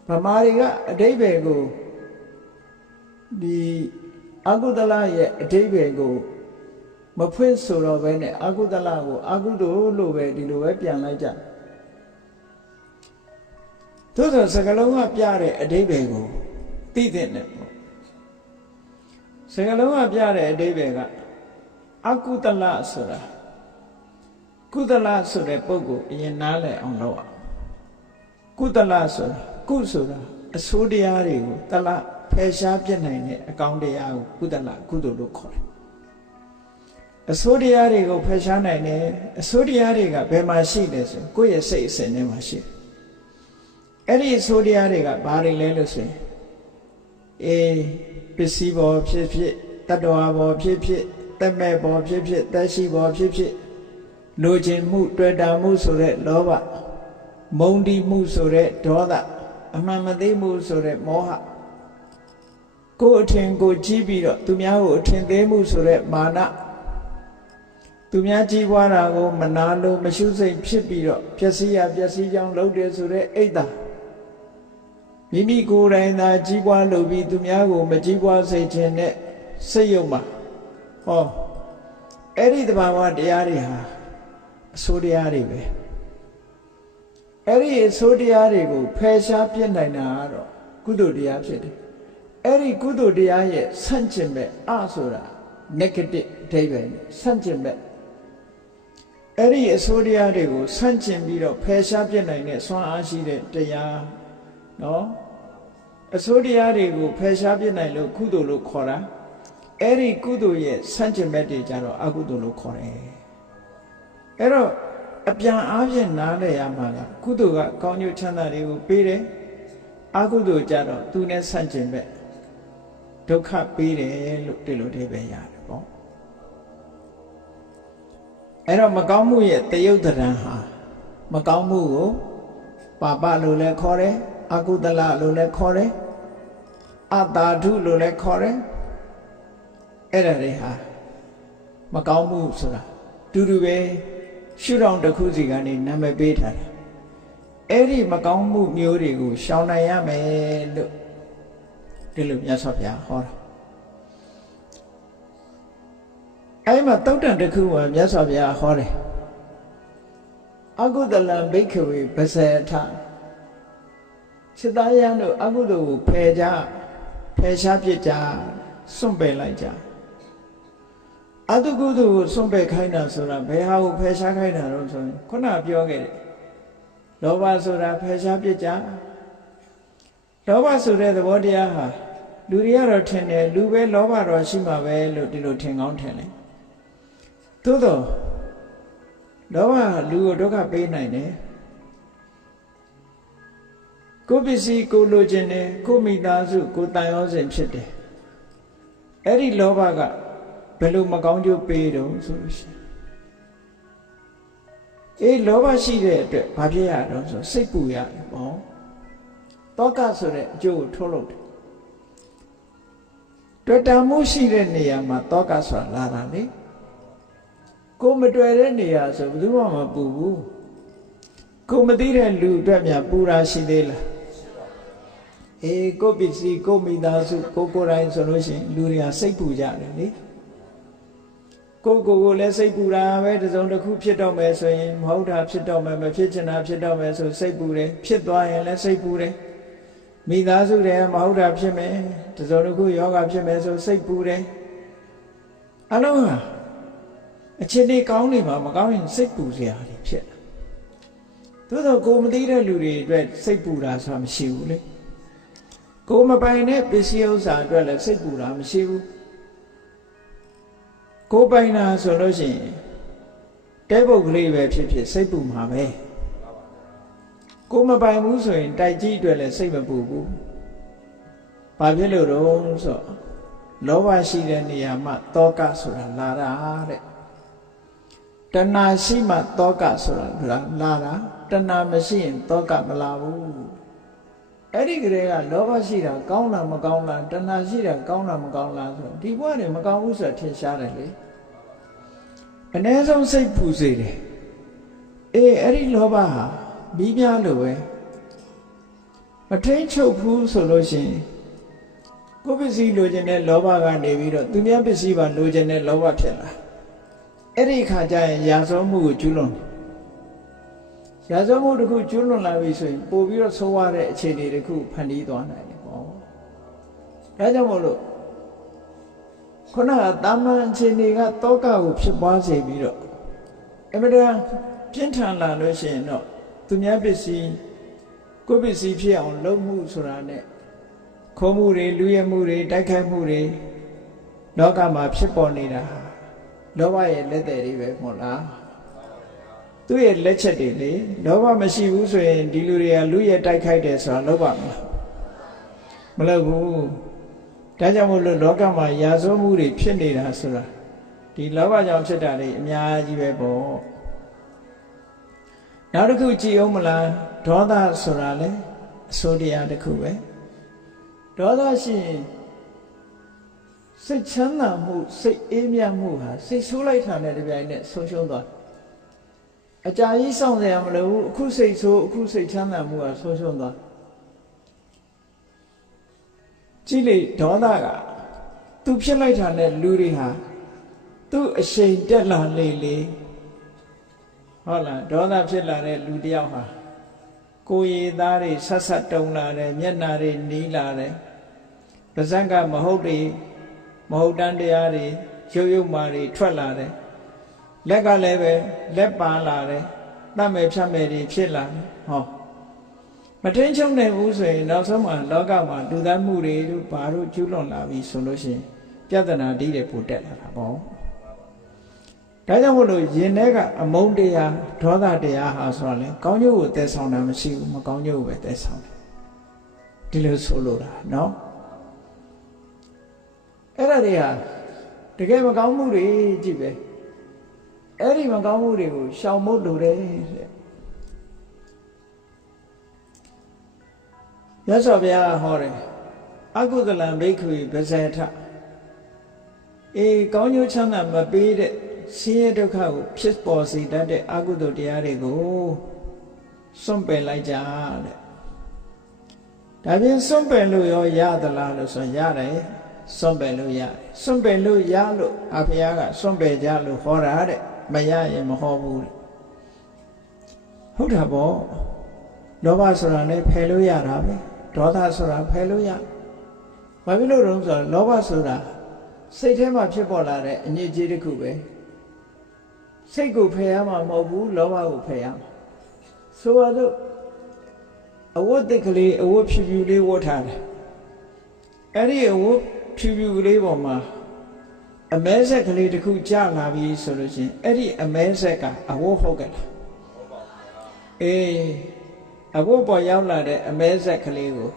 ဗမာတွေကအဓိပ္ပာယ်ကိုဒီအကုသလရဲ့အဓိပ္ပာယ်ကိုမဖွင့်ဆိုတော့ဘဲနဲ့အကုသလကိုအကုသိုလ်လို့ပဲဒီလိုပဲပြန်လိုက်ကြသို့သောစကလုံးကပြတဲ့အဓိပ္ပာယ်ကိုသိတဲ့နဲ့ပေါ့စကလုံးကပြတဲ့အဓိပ္ပာယ်ကအကုသလဆိုတာကုသလဆိုတဲ့ပုဂ္ဂိုလ်အရင်နားလည်အောင်လုပ်အောင်ကုသလဆိုတာကုဆိုတာအဆိုးတရားတွေကိုတလဖယ်ရှားပြစ်နိုင်တဲ့အကောင်းတရားကိုကုသလကုသိုလ်လို့ခေါ်တယ်အဆိုးတရားတွေကိုဖယ်ရှားနိုင်တယ်အဆိုးတရားတွေကဘယ်မှာရှိလဲဆိုကိုယ့်ရဲ့စိတ်အစဉ်ထဲမှာရှိတယ်အဲ့ဒီအဆိုးတရားတွေကဘာတွေလဲလို့ဆိုရင်ပစ္စည်းဘောဖြစ်ဖြစ်တတ္တဝါဘောဖြစ်ဖြစ်တက်မဲ့ဘောဖြစ်ဖြစ်တက်ရှိဘောဖြစ်ဖြစ်လိုချင်မှုတွေ့တာမှုဆိုတဲ့လောဘမုန်းတီးမှုဆိုတဲ့ဒေါသအမှန်မသိမှုဆိုတဲ့မောဟကိုယ်အထင်ကိုကြီးပြီးတော့သူများကိုအထင်သေးမှုဆိုတဲ့မာနသူများကြီးပွားတာကိုမနာလို့မရှုစိတ်ဖြစ်ပြီးတော့ပျက်စီးရပျက်စီးကြောင်းလုပ်တယ်ဆိုတဲ့အိတ်တာမိမိကိုယ်တိုင်သာကြီးပွားလို့ပြီးသူများကိုမကြီးပွားစေခြင်းနဲ့စိတ်ယုံမှာဟောအဲ့ဒီတဘာဝတရားတွေဟာအဆိုးတရားတွေပဲအဲ့ဒီအဆိုးတရားတွေကိုဖယ်ရှားပြစ်နိုင်တာကတော့ကုသိုလ်တရားဖြစ်တယ်အဲ့ဒီကုသိုလ်တရားရဲ့ဆန့်ကျင်ဘက်အဆိုတာ negative အဓိပ္ပာယ်ဆန့်ကျင်ဘက်အဲ့ဒီအဆိုးတရားတွေကိုဆန့်ကျင်ပြီးတော့ဖယ်ရှားပြစ်နိုင်တဲ့စွမ်းအားရှိတဲ့တရားနော်အဆိုးတရားတွေကိုဖယ်ရှားပြစ်နိုင်လို့ကုသိုလ်လို့ခေါ်တာအဲ့ဒီကုသိုလ်ရဲ့ဆန့်ကျင်ဘက်တွေကြတော့အကုသိုလ်လို့ခေါ်တယ်အဲ့တော့အပြန်အားဖြင့်နားလည်ရမှာကကုသိုလ်ကကောင်းကျိုးချမ်းသာတွေကိုပေးတယ်အကုသိုလ်ကြတော့သူနဲ့ဆန့်ကျင်ဘက်ဒုက္ခပေးတယ်လို့ဒီလိုတွေပဲရတယ်ပေါ့အဲ့တော့မကောင်းမှုရဲ့တယုတ်တရံဟာမကောင်းမှုကိုပါပလို့လည်းခေါ်တယ်အကုသလလို့လည်းခေါ်တယ်အတာဓုလို့လည်းခေါ်တယ်အဲ့ဒါတွေဟာ မကောင်းမှုဆိုတာတူတူပဲရှုထောင့်တစ်ခုစီကနေနာမည်ပေးထားတာအဲ့ဒီမကောင်းမှုမျိုးတွေကိုရှောင်နိုင်ရမယ်လို့ဒီလိုမြတ်စွာဘုရားဟောတာအဲ့မှာတုတ်တန်တစ်ခုကမြတ်စွာဘုရားဟောတယ်အကုသလံဘိက္ခဝေပဇေထစိတ္တယံတို့အကုသိုလ်ကိုဖယ်ရှားပြစ်ကြစွန့်ပယ်လိုက်ကြအတုကုသိုလ်ကိုစွန့်ပယ်ခိုင်းတာဆိုတာဘယ်ဟာကိုဖယ်ရှားခိုင်းတာတော့ဆိုရင်ခုနပြောခဲ့တယ်လောဘဆိုတာဖယ်ရှားပြစ်ကြလောဘဆိုတဲ့သဘောတရားဟာလူတွေကတော့ထင်တယ်လူပဲလောဘတော့ရှိမှာပဲလို့ဒီလိုထင်ကောင်းထင်တယ်သို့တော့လောဘလူကိုဒုက္ခပေးနိုင်တယ်ကိုပစ္စည်းကိုလိုချင်တယ်ကိုမိသားစုကိုတန်ရောစဉ်ဖြစ်တယ်အဲ့ဒီလောဘကဘယ်လိုမကောင်းကျိုးပေးတော့ဆိုလို့ရှိရင်လောဘရှိတဲ့အတွက်ဘာဖြစ်ရတော့ဆိုစိတ်ပူရတယ်ပေါ့တောကဆိုတဲ့အကျိုးကိုထုတ်လုပ်တယ်တွေ့တာမှုရှိတဲ့နေရာမှာတောကဆိုတာလာတာလေကိုမတွေ့တဲ့နေရာဆိုဘယ်သူမှမပူဘူးကိုမသိတဲ့လူအတွက်များပူတာရှိသေးလားကိုပစ္စည်းကိုမိသားစုကိုယ်တိုင်ဆိုလို့ရှိရင်လူတွေကစိတ်ပူကြတယ်လေကိုလည်းစိတ်ပူတာပဲတစုံတစ်ခုဖြစ်တော့မယ်ဆိုရင်မဟုတ်တာဖြစ်တော့မယ်မဖြစ်ချင်တာဖြစ်တော့မယ်ဆိုစိတ်ပူတယ်ဖြစ်သွားရင်လည်းစိတ်ပူတယ်မိသားစုတွေမဟုတ်တာဖြစ်မယ်တစုံတစ်ခုယောဂဖြစ်မယ်ဆိုစိတ်ပူတယ်အလုံးဟာအခြေအနေကောင်းနေမှာမကောင်းရင်စိတ်ပူစရာတွေဖြစ်တယ်သို့တော့ကိုမသိတဲ့လူတွေအတွက်စိတ်ပူတာဆိုတာမရှိဘူးလေကိုမပိုင်တဲ့ပစ္စည်းဥစ္စာအတွက်လည်းစိတ်ပူတာမရှိဘူးကိုပိုင်တာဆိုလို့ရှိရင်တဲပုတ်ကလေးပဲဖြစ်ဖြစ်စိတ်ပူမှာပဲကိုမပိုင်ဘူးဆိုရင်တိုက်ကြီးအတွက်လည်းစိတ်မပူဘူးဘာဖြစ်လို့တော့ဆိုလောဘရှိတဲ့နေရာမှာတောကဆိုတာလာတာတဲ့တဏှာရှိမှတောကဆိုတာလာတာတဏှာမရှိရင်တောကမလာဘူးအဲ့ဒီကလေးကလောဘရှိတာကောင်းလားမကောင်းလားတဏှာရှိတာကောင်းလားမကောင်းလားဆိုဒီဘဝနေမကောင်းဘူးဆိုတာထင်ရှားတယ်လေအ ਨੇ ဆုံးစိတ်ပူစေတယ်အဲ့ဒီလောဘဟာမိများလိုပဲမထိန်ချုပ်ဘူးဆိုလို့ရှိရင်ကိုယ်ပစ္စည်းလိုချင်တဲ့လောဘကနေပြီးတော့သူများပစ္စည်းပါလိုချင်တဲ့လောဘဖြစ်လာအဲ့ဒီခါကျရင်ရာဇဝမှုကိုကျူးလွန်ရာဇဝမှုတစ်ခုကျူးလွန်လာပြီဆိုရင်ပို့ပြီးတော့ဆိုးရတဲ့အခြေအနေတစ်ခုဖန်တီးသွားနိုင်တယ်ပေါ့ဒါကြောင့်မို့လို့ခုနကတာမန်အခြေအနေကတောကကိုဖြစ်ပွားစေပြီးတော့အမှန်တရားပြင်းထန်လာလို့ရှိရင်တော့သူများပစ္စည်းကိုယ်ပစ္စည်းဖြစ်အောင်လုပ်မှုဆိုတာနဲ့ခိုးမှုတွေလူရဲမှုတွေတိုက်ခိုက်မှုတွေလောကမှာဖြစ်ပေါ်နေတာလောဘရဲ့လက်သည်တွေပဲမဟုတ်လားသူ့ရဲ့လက်ချက်တွေလေလောဘမရှိဘူးဆိုရင်ဒီလူတွေကလူရဲတိုက်ခိုက်တယ်ဆိုတာလုပ်ပါမလားမလုပ်ဘူးဒါကြောင့်မို့လို့လောကမှာရာဇဝမှုတွေဖြစ်နေတာဆိုတာဒီလောဘကြောင့်ဖြစ်တာတွေအများကြီးပဲပေါ့နောက်တစ်ခုကြည့်အောင်မလားဒေါသဆိုတာလေအစိုးတရားတစ်ခုပဲဒေါသရှိရင်စိတ်ချမ်းသာမှုစိတ်အေးမြတ်မှုဟာစိတ်ဆိုးလိုက်တာနဲ့တပြိုင်နက်ဆုံးရှုံးသွားအကြာကြီးစောင့်ရမလို့အခုစိတ်ဆိုးအခုစိတ်ချမ်းသာမှုဟာဆုံးရှုံးသွားကြည့်လေဒေါသကသူဖြစ်လိုက်တာနဲ့လူတွေဟာသူ့အရှိန်တက်လာလေလေဟုတ်လားဒေါသဖြစ်လာတဲ့လူတယောက်ဟာကိုယ်ရည်သားတွေဆက်ဆက်တုံလာတယ်မျက်နှာတွေနီးလာတယ်ပါးစပ်ကမဟုတ်တန်းတရားတွေရုပ်ရုပ်မာတွေထွက်လာတယ်လက်ကလည်းပဲလက်ပါလာတယ်တတ်မဲ့ဖြတ်မဲ့တွေဖြစ်လာတယ်ဟောမထင်းချုံနိုင်ဘူးဆိုရင်နောက်ဆုံးမှာလောကမှာလူသားမှုတွေတို့ဘာတို့ကျူးလွန်လာပြီဆိုလို့ရှိရင်ပြဿနာတည်းတွေပိုတက်လာတာပေါ့ဒါကြောင့်မို့လို့ယင်ထဲကအမုန်းတရားဒေါသတရားဟာဆိုတော့လေကောင်းကျိုးကိုတည်ဆောင်တာမရှိဘူးမကောင်းကျိုးကိုပဲတည်ဆောင်တယ်ဒီလိုဆိုလိုတာနော်အဲ့ဒါတွေဟာတကယ်မကောင်းမှုတွေကြည့်ပဲအဲ့ဒီမကောင်းမှုတွေကိုရှောင်ဖို့လိုတယ်တဲ့မြတ်စွာဘုရားဟောတယ်အကုသလံဘိက္ခဝေပဇေထ ကောင်းကျိုးချမ်းသာမပေးတဲ့ဆင်းရဲဒုက္ခကိုဖြစ်ပေါ်စေတတ်တဲ့အကုသိုလ်တရားတွေကိုစွန့်ပယ်လိုက်ကြတဲ့ဒါပြင်စွန့်ပယ်လို့ရောရသလားလို့ဆိုရတယ်စွန့်ပယ်လို့ရတယ်စွန့်ပယ်လို့ရလို့အဖေကစွန့်ပယ်ကြလို့ဟောတာတဲ့မရရင်မဟောဘူးတဲ့ဟုတ်တာပေါ့လောဘဆိုတာလည်းဖယ်လို့ရတာပဲဒေါသဆိုတာဖယ်လို့ရဘာဖြစ်လို့လဲဆိုတော့လောဘဆိုတာစိတ်ထဲမှာဖြစ်ပေါ်လာတဲ့အညစ်အကြေးတစ်ခုပဲစိတ်ကိုဖယ်ရမှာမဟုတ်ဘူးလောဘကိုဖယ်ရမှာဆိုတော့အဝတ်တိတ်ကလေးအဝတ်ဖြူဖြူလေးဝတ်ထားတယ်အဲ့ဒီအဝတ်ဖြူဖြူလေးပေါ်မှာအမဲဆက်ကလေးတစ်ခုကျလာပြီဆိုလို့ရှိရင်အဲ့ဒီအမဲဆက်ကအဝတ်ဟုတ်ကဲ့လားအဝတ်ပေါ်ရောက်လာတဲ့အမဲဆက်ကလေးကို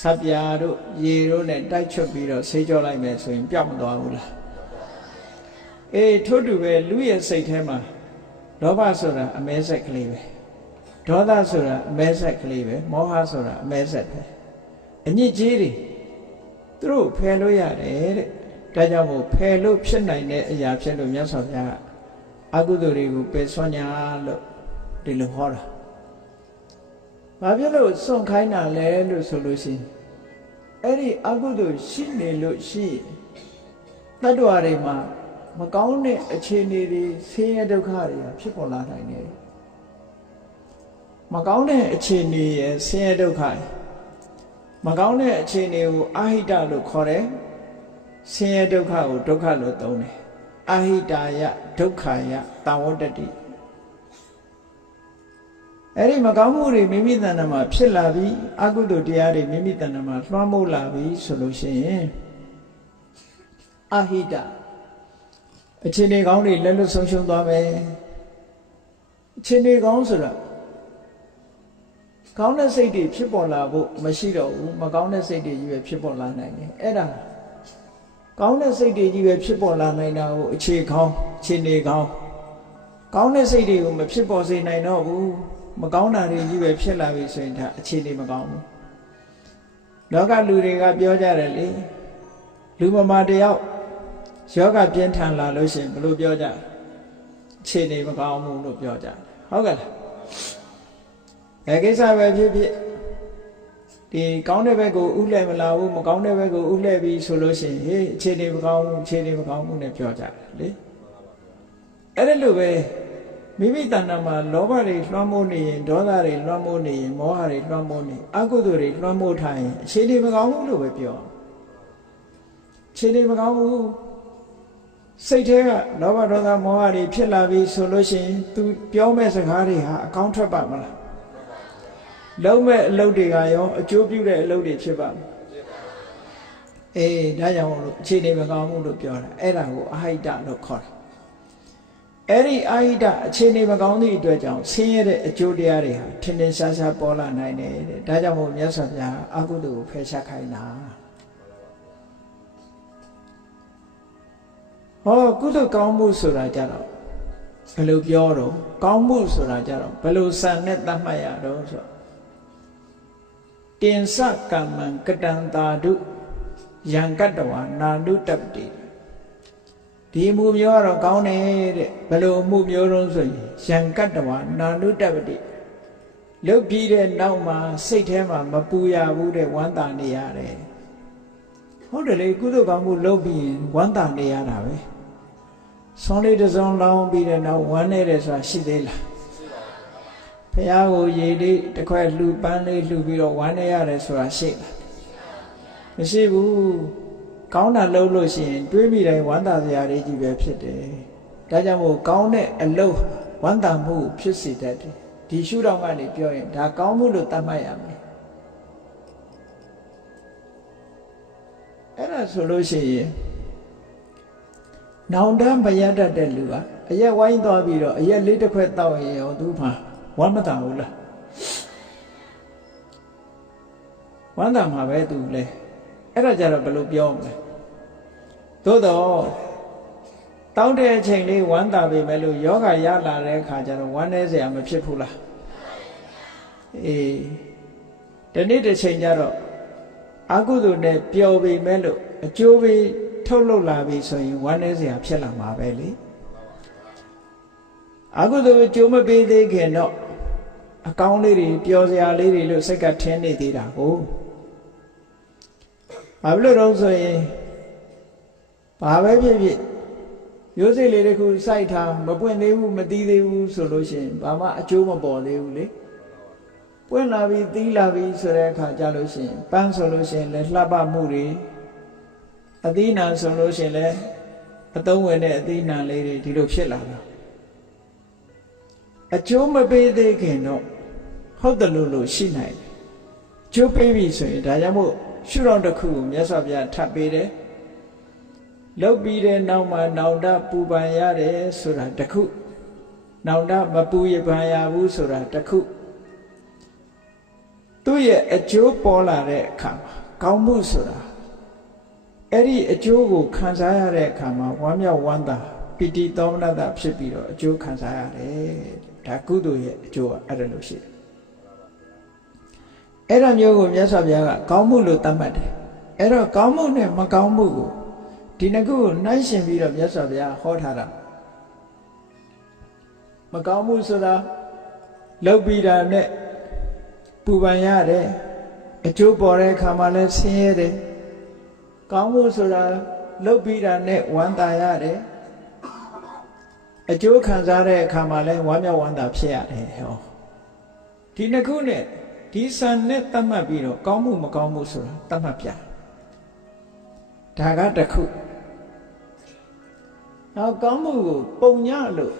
ဆပ်ပြာတို့ရေတို့နဲ့တိုက်ချွတ်ပြီးတော့ဆေးကြောလိုက်မယ်ဆိုရင်ပြောက်မသွားဘူးလားထို့တူပဲလူရဲ့စိတ်ထဲမှာလောဘဆိုတာအမဲဆက်ကလေးပဲဒေါသဆိုတာအမဲဆက်ကလေးပဲမောဟဆိုတာအမဲဆက်ပဲအညစ်အကြေးတွေသူတို့ဖယ်လို့ရတယ်တဲ့ဒါကြောင့်မို့ဖယ်လို့ဖြစ်နိုင်တဲ့အရာဖြစ်လို့မြတ်စွာဘုရားကအကုသိုလ်တွေကိုပယ်စွန့်ညာလို့ဒီလိုဟောတာဘာဖြစ်လို့စွန့်ခိုင်းတာလဲလို့ဆိုလို့ရှိရင်အဲ့ဒီအကုသိုလ်ရှိနေလို့ရှိတတ္တဝါတွေမှာမကောင်းတဲ့အခြေအနေတွေဆင်းရဲဒုက္ခတွေဖြစ်ပေါ်လာနိုင်တယ်မကောင်းတဲ့အခြေအနေရဲ့ဆင်းရဲဒုက္ခမကောင်းတဲ့အခြေအနေကိုအာဟိတလို့ခေါ်တယ်ဆင်းရဲဒုက္ခကိုဒုက္ခလို့သုံးတယ်အာဟိတာယဒုက္ခယတာဝတ္တတိအဲ့ဒီမကောင်းမှုတွေမိမိတဏ္ဍာမှာဖြစ်လာပြီးအကုသိုလ်တရားတွေမိမိတဏ္ဍာမှာလွှမ်းမိုးလာပြီးဆိုလို့ရှိရင်အာဟိတအခြေအနေကောင်းတွေလက်လွတ်ဆုံးရှုံးသွားမယ်အခြေအနေကောင်းဆိုတာကောင်းတဲ့စိတ်တွေဖြစ်ပေါ်လာဖို့မရှိတော့ဘူးမကောင်းတဲ့စိတ်တွေကြီးပဲဖြစ်ပေါ်လာနိုင်တယ်အဲ့ဒါကောင်းတဲ့စိတ်တွေကြီးပဲဖြစ်ပေါ်လာနိုင်တာကိုအခြေကောင်းအခြေအနေကောင်းကောင်းတဲ့စိတ်တွေကိုမဖြစ်ပေါ်စေနိုင်တော့ဘူးမကောင်းတာတွေကြီးပဲဖြစ်လာပြီဆိုရင်ဒါအခြေအနေမကောင်းဘူးလောကလူတွေကပြောကြတယ်လေလူမမာတယောက်ယောဂပြင်းထန်လာလို့ရှိရင်ဘယ်လိုပြောကြအခြေအနေမကောင်းဘူးလို့ပြောကြဟုတ်ကဲ့လားဘယ်ကိစ္စပဲဖြစ်ဖြစ်ဒီကောင်းတဲ့ဘက်ကိုဥလှည့်မလာဘူးမကောင်းတဲ့ဘက်ကိုဥလှည့်ပြီးဆိုလို့ရှိရင်ဟေးအခြေအနေမကောင်းဘူးအခြေအနေမကောင်းဘူးနဲ့ပြောကြတယ်လေအဲ့ဒါလိုပဲမိမိတဏ္ဍာမှာလောဘတွေလွှမ်းမိုးနေရင်ဒေါသတွေလွှမ်းမိုးနေရင်မောဟတွေလွှမ်းမိုးနေအကုသိုလ်တွေလွှမ်းမိုးထားရင်အခြေအနေမကောင်းဘူးလို့ပဲပြောအခြေအနေမကောင်းဘူးစိတ်ထဲကလောဘဒေါသမောဟတွေဖြစ်လာပြီဆိုလို့ရှိရင် तू ပြောမဲ့စကားတွေဟာအကောင်းထွက်ပါမလားလုံးမဲ့အလုပ်တွေကရောအကျိုးပြုတဲ့အလုပ်တွေဖြစ်ပါမလားဒါကြောင့်လို့အခြေအနေမကောင်းဘူးလို့ပြောတာအဲ့ဒါကိုအဟိတလို့ခေါ်တာအဲ့ဒီအဟိတအခြေအနေမကောင်းသည့်အတွက်ကြောင့်ဆင်းရဲတဲ့အကျိုးတရားတွေဟာထင်ထင်ရှားရှားပေါ်လာနိုင်တယ်တဲ့ဒါကြောင့်မို့မြတ်စွာဘုရားအကုသိုလ်ကိုဖယ်ရှားခိုင်းတာဟောကုသိုလ်ကောင်းမှုဆိုတာကြတော့ဘယ်လိုပြောတော့ကောင်းမှုဆိုတာကြတော့ဘယ်လိုစံနဲ့သတ်မှတ်ရတော့ဆိုတင်စကမ္မံကတံတာတုယံကတ္တဝါနာနုတ္တပတိဒီမှုမျိုးကတော့ကောင်းတယ်တဲ့ဘယ်လိုမှုမျိုးတုံးဆိုရင်ယံကတ္တဝါနာနုတ္တပတိလုတ်ပြီးတဲ့နောက်မှာစိတ်ထဲမှာမပူရဘူးတဲ့ဝမ်းသာနေရတယ်ဟုတ်တယ်လေကုသိုလ်ကောင်းမှုလုပ်ပြီးရင်ဝမ်းသာနေရတာပဲဆွမ်းလေးတစ်စုံလောင်းပြီးတဲ့နောက်ဝမ်းနေတယ်ဆိုတာရှိသေးလားဘုရားကိုရေလေးတစ်ခွက်လှူပန်းလေးလှူပြီးတော့ဝမ်းနေရတယ်ဆိုတာရှိလားမရှိဘူးကောင်းတာလုပ်လို့ရှိရင်တွေးမိတိုင်းဝမ်းသာစရာတွေကြီးပဲဖြစ်တယ်ဒါကြောင့်မို့ကောင်းတဲ့အလုပ်ဝမ်းသာမှုဖြစ်စေတတ်တယ်ဒီရှုထောင့်ကနေပြောရင်ဒါကောင်းမှုလို့သတ်မှတ်ရမယ်အဲ့ဒါဆိုလို့ရှိရင်နောင်တန်းမရတတ်တဲ့လူကအရက်ဝိုင်းသွားပြီးတော့အရက်လေးတစ်ခွက်တောက်ရင်ရောသူမှဝမ်းမသာဘူးလားဝမ်းသာမှာပဲသူလဲအဲ့ဒါကြတော့ဘယ်လိုပြောမလဲသို့တော့တောက်တဲ့အချိန်လေးဝမ်းသာပေမဲ့လို့ယောဂရလာတဲ့အခါကျတော့ဝမ်းနေစရာမဖြစ်ဘူးလားဒီနေ့တစ်ချိန်ကျတော့အကုသိုလ်နဲ့ပျော်ပေမဲ့လို့အကျိုးပေး ထုတ်လုပ်လာပြီဆိုရင်ဝမ်းနည်းစရာဖြစ်လာမှာပဲလေအကုသိုလ်အကျိုးမပေးသေးခင်တော့အကောင်းလေးတွေပျော်စရာလေးတွေလို့စိတ်ကထင်းနေသေးတာကိုဘာလို့တော့ဆိုရင်ဘာပဲဖြစ်ဖြစ်ရိုးစိတ်လေးတစ်ခုစိုက်ထားမပွင့်သေးဘူးမတီးသေးဘူးဆိုလို့ရှိရင်ဘာမှအကျိုးမပေါ်သေးဘူးလေပွင့်လာပြီတီးလာပြီဆိုတဲ့အခါကြလို့ရှိရင်ပန်းဆိုလို့ရှိရင်လည်းလှပမှုတွေအသီးနှံဆိုလို့ရှိရင်လည်းအသုံးဝင်တဲ့အသီးနှံလေးတွေဒီလိုဖြစ်လာတာအကျိုးမပေးသေးခင်တော့ဟုတ်တယ်လို့ရှိနိုင်တယ်ကျိုးပေးပြီဆိုရင်ဒါကြောင့်မို့ရှုထောင့်တစ်ခုကိုမြတ်စွာဘုရားထပ်ပေးတယ်လုတ်ပြီးတဲ့နောက်မှာနောင်တပူပန်ရတယ်ဆိုတာတစ်ခုနောင်တမပူရပန်ရဘူးဆိုတာတစ်ခုသူ့ရဲ့အကျိုးပေါ်လာတဲ့အခါမှာကောင်းမှုဆိုတာအဲ့ဒီအကျိုးကိုခံစားရတဲ့အခါမှာဝမ်းမြောက်ဝမ်းသာပီတိသောမနတဖြစ်ပြီးတော့အကျိုးခံစားရတယ်ဒါကုသိုလ်ရဲ့အကျိုးကအဲ့ဒါလို့ရှိတယ်အဲ့ဒါမျိုးကိုမြတ်စွာဘုရားကကောင်းမှုလို့သတ်မှတ်တယ်အဲ့တော့ကောင်းမှုနဲ့မကောင်းမှုကိုဒီနှစ်ခုကိုနှိုင်းယှဉ်ပြီးတော့မြတ်စွာဘုရားဟောထားတာမကောင်းမှုဆိုတာလုပ်ပြီးတာနဲ့ပူပန်ရတယ်အကျိုးပေါ်တဲ့အခါမှာလည်းဆင်းရဲတယ်ကောင်းမှုဆိုတာလုပ်ပြီးတာနဲ့ဝမ်းသာရတယ်အကျိုးခံစားတဲ့အခါမှာလည်းဝမ်းမြောက်ဝမ်းသာဖြစ်ရတယ်ဟောဒီနှစ်ခုနဲ့ဒီစံနဲ့သတ်မှတ်ပြီးတော့ကောင်းမှုမကောင်းမှုဆိုတာသတ်မှတ်ပြဒါကတစ်ခုနောက်ကောင်းမှုကိုပုံညလို့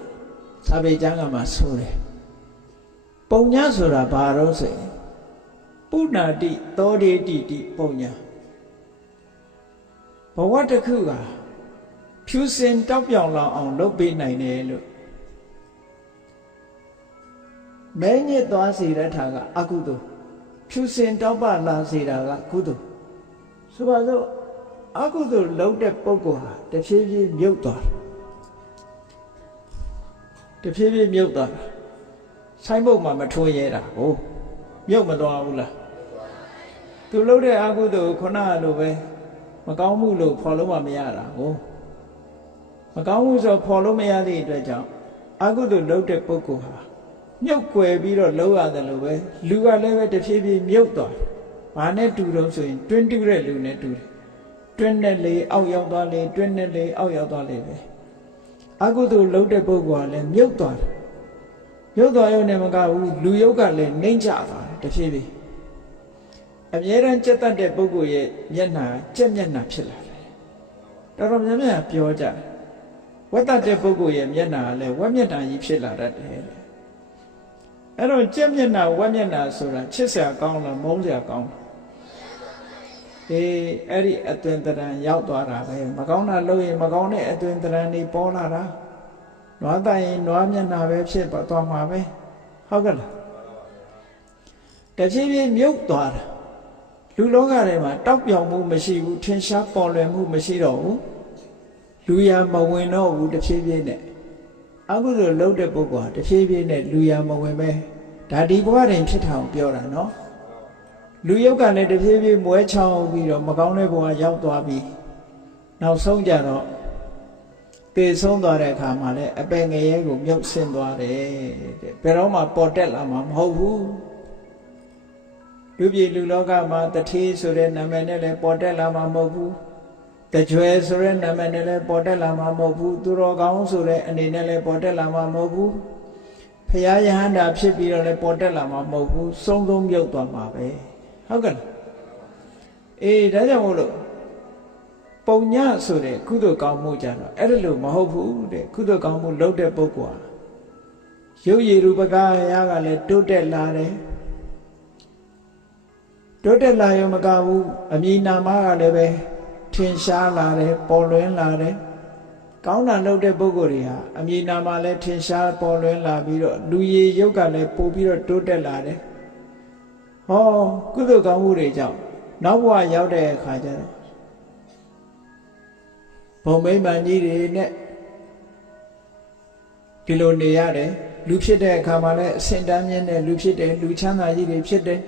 စာပေကျမ်းကမှာဆိုတယ်ပုံညဆိုတာဘာလို့ဆိုရင်ပုဏ္ဏတိသောတေတိတိပုံညဘဝတစ်ခုကဖြူစင်တောက်ပြောင်လောင်အောင်လုပ်ပေးနိုင်တယ်လို့မဲညစ်သွားစေတဲ့ထာကအကုသိုလ်ဖြူစင်တောက်ပလာစေတာကကုသိုလ်ဆိုပါစို့အကုသိုလ်လုပ်တဲ့ပုဂ္ဂိုလ်ဟာတဖြည်းဖြည်းမြုပ်သွားတယ်တဖြည်းဖြည်းမြုပ်သွားတာဆိုင်းဘုတ်မှာမထိုးရဲတာဟိုမြုပ်မသွားဘူးလားသူလုပ်တဲ့အကုသိုလ်ခုနလိုပဲမကောင်းမှုလို့ဖော်လို့မှမရတာဟိုမကောင်းမှုဆိုဖော်လို့မရတဲ့အတွက်ကြောင့်အကုသိုလ်လုပ်တဲ့ပုဂ္ဂိုလ်ဟာမြုပ်ကွယ်ပြီးတော့လုပ်ရတယ်လို့ပဲလူကလည်းပဲတဖြည်းဖြည်းမြုပ်သွားတယ်ဘာနဲ့တူတော့ဆိုရင်တွင်းတူတဲ့လူနဲ့တူတယ်တွင်းနဲ့လေအောက်ရောက်သွားလေတွင်းနဲ့လေအောက်ရောက်သွားလေပဲအကုသိုလ်လုပ်တဲ့ပုဂ္ဂိုလ်ကလည်းမြုပ်သွားတယ်မြုပ်သွားရုံနဲ့မကဘူးလူယုတ်ကလည်းနှိမ့်ချသွားတယ်တဖြည်းဖြည်းအမြဲတမ်းကြက်တတ်တဲ့ပုဂ္ဂိုလ်ရဲ့မျက်နှာကြက်မျက်နှာဖြစ်လာတယ်တော်တော်များများပြောကြတယ်ဝက်တတ်တဲ့ပုဂ္ဂိုလ်ရဲ့မျက်နှာကလည်းဝက်မျက်နှာကြီးဖြစ်လာတတ်တယ်အဲ့တော့ကြက်မျက်နှာဝက်မျက်နှာဆိုတာချစ်စရာကောင်းလားမုန်းစရာကောင်းလားအဲ့ဒီအသွင်တရံရောက်သွားတာပဲမကောင်းတာလုပ်ရင်မကောင်းတဲ့အသွင်တရံတွေပေါ်လာတာနွားတိုင်ရင်နွားမျက်နှာပဲဖြစ်သွားမှာပဲဟုတ်ကဲ့လားတဖြည်းဖြည်းမြုပ်သွားတာလူလောကထဲမှာတောက်ပြောင်မှုမရှိဘူးထင်ရှားပေါ်လွင်မှုမရှိတော့ဘူးလူရမဝင်တော့ဘူးတဖြည်းဖြည်းနဲ့အကုသိုလ်လုပ်တဲ့ပုဂ္ဂိုလ်ဟာတဖြည်းဖြည်းနဲ့လူရမဝင်ပဲဒါဒီဘဝတွင်ဖြစ်တာကိုပြောတာနော်လူယုတ်ကလည်းတဖြည်းဖြည်းမွဲချောင်းပြီးတော့မကောင်းတဲ့ဘဝရောက်သွားပြီနောက်ဆုံးကြတော့သေဆုံးသွားတဲ့အခါမှာလည်းအပယ်ငရဲကိုမြုပ်ဆင်းသွားတယ်တဲ့ဘယ်တော့မှပေါ်တက်လာမှာမဟုတ်ဘူးလူပြည်လူလောကမှာတထေးဆိုတဲ့နာမည်နဲ့လည်းပေါ်တက်လာမှာမဟုတ်ဘူးတကြွယ်ဆိုတဲ့နာမည်နဲ့လည်းပေါ်တက်လာမှာမဟုတ်ဘူးသူတော်ကောင်းဆိုတဲ့အနေနဲ့လည်းပေါ်တက်လာမှာမဟုတ်ဘူးဖရာယဟန္တာဖြစ်ပြီးတော့လည်းပေါ်တက်လာမှာမဟုတ်ဘူးဆုံးဆုံးမြုပ်သွားမှာပဲဟုတ်ကဲ့ဒါကြောင့်မို့လို့ပုံညဆိုတဲ့ကုသိုလ်ကောင်းမှုကြတော့အဲ့ဒါလို့မဟုတ်ဘူးတဲ့ကုသိုလ်ကောင်းမှုလုပ်တဲ့ပုဂ္ဂိုလ်ဟာရုပ်ရည်ရူပကာယကလည်းတိုးတက်လာတယ်တိုးတက်လာရုံမကဘူးအမည်နာမကလည်းပဲထင်ရှားလာတယ်ပေါ်လွင်လာတယ်ကောင်းတာလုပ်တဲ့ပုဂ္ဂိုလ်တွေဟာအမည်နာမလည်းထင်ရှားပေါ်လွင်လာပြီးတော့လူရည်ရုပ်ကလည်းပို့ပြီးတော့တိုးတက်လာတယ်ဟောကုသိုလ်ကောင်းမှုတွေကြောင့်နောက်ဘဝရောက်တဲ့အခါကျတော့ဘုံမိမ္မာကြီးတွေနဲ့ဒီလိုနေရတယ်လူဖြစ်တဲ့အခါမှာလည်းအစင်တန်းမြင့်တဲ့လူဖြစ်တယ်လူချမ်းသာကြီးတွေဖြစ်တယ်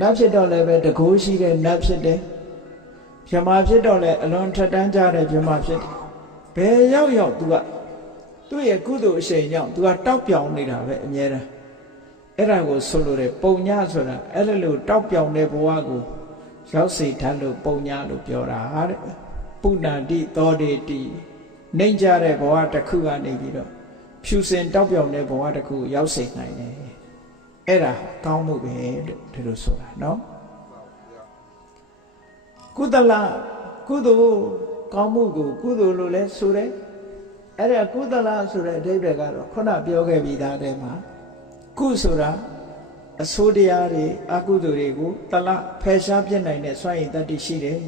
နတ်ဖြစ်တော့လည်းပဲတကိုးရှိတဲ့နတ်ဖြစ်တယ် ဗြဟ္မာဖြစ်တော့လေအလွန်ထက်တန်းကြတဲ့ဗြဟ္မာဖြစ်တယ်ဘယ်ရောက်ရောက် तू ကသူ့ရဲ့ကုသိုလ်အရှိန်ကြောင့် तू ကတောက်ပြောင်နေတာပဲအမြဲတမ်းအဲ့ဒါကိုဆိုလိုတယ်ပုံညဆိုတာအဲ့လိုတောက်ပြောင်တဲ့ဘဝကိုရောက်စေတတ်လို့ပုံညလို့ပြောတာတဲ့ပုဏ္ဏတိသောတေတိနှိမ့်ကြတဲ့ဘဝတစ်ခုကနေပြီးတော့ဖြူစင်တောက်ပြောင်တဲ့ဘဝတစ်ခုရောက်စေနိုင်တယ်အဲ့ဒါကောင်းမှုပဲလို့ဒီလိုဆိုတာနော်ကုသလကုသိုလ်ကောင်းမှုကိုကုသိုလ်လို့လဲဆိုတယ်အဲ့ဒါကုသလဆိုတဲ့အဓိပ္ပာယ်ကတော့ခုနပြောခဲ့ပြီးသားတဲ့မှာကုဆိုတာအဆိုးတရားတွေအကုသိုလ်တွေကိုတလဖယ်ရှားပြစ်နိုင်တဲ့စွမ်းရည်တတ္တိရှိတယ်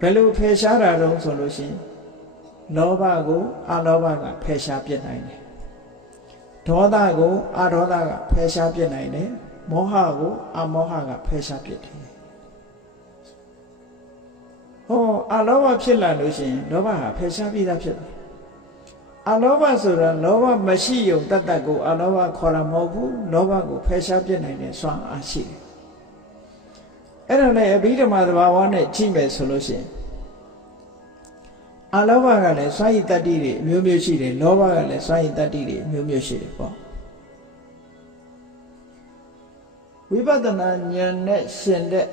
ဘယ်လိုဖယ်ရှားတာတုံးဆိုလို့ရှိရင်လောဘကိုအလောဘကဖယ်ရှားပြစ်နိုင်တယ်ဒေါသကိုအဒေါသကဖယ်ရှားပြစ်နိုင်တယ်မောဟကိုအမောဟကဖယ်ရှားပြစ်တယ်ဟောအလောဘဖြစ်လာလို့ရှိရင်လောဘဟာဖယ်ရှားပြီးသားဖြစ်တယ်အလောဘဆိုတာလောဘမရှိုံတတ်တတ်ကိုအလောဘခေါ်တာမဟုတ်ဘူးလောဘကိုဖယ်ရှားပြစ်နိုင်တဲ့စွမ်းအားရှိတယ်အဲ့ဒါနဲ့အဘိဓမ္မာသဘာဝနဲ့ကြည့်မယ်ဆိုလို့ရှိရင်အလောဘကလည်းစွမ်းရည်တတ္တိတွေအမျိုးမျိုးရှိတယ်လောဘကလည်းစွမ်းရည်တတ္တိတွေအမျိုးမျိုးရှိတယ်ပေါ့ဝိပဿနာဉာဏ်နဲ့ရှင်တဲ့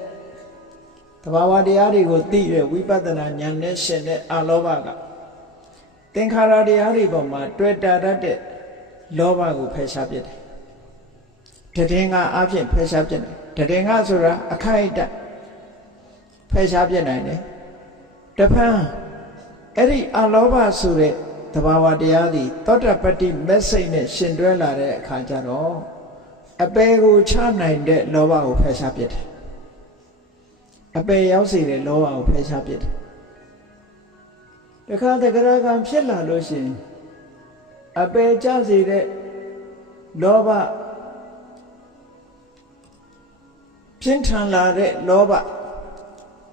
သဘာဝတရားတွေကိုသိတဲ့ဝိပဿနာဉာဏ်နဲ့ရှင်တဲ့အလောဘကသင်္ခါရတရားတွေပေါ်မှာတွေ့တာတတ်တဲ့လောဘကိုဖယ်ရှားပြစ်တယ်တည်ငါအဖြစ်ဖယ်ရှားပြစ်တယ်တည်ငါဆိုတာအခိုက်အတန့်ဖယ်ရှားပြစ်နိုင်တယ်တဖန်အဲ့ဒီအလောဘဆိုတဲ့သဘာဝတရားသည်သောတပတ္တိမက်စိတ်နဲ့ရှင်တွဲလာတဲ့အခါကျတော့အပေကိုချနိုင်တဲ့လောဘကိုဖယ်ရှားပြစ်တယ်အပေရောက်စေတဲ့လောဘကိုဖယ်ရှားပြစ်တယ်တခါတဂရကံဖြစ်လာလို့ရှိရင်အပေကျစေတဲ့လောဘပြင်းထန်လာတဲ့လောဘ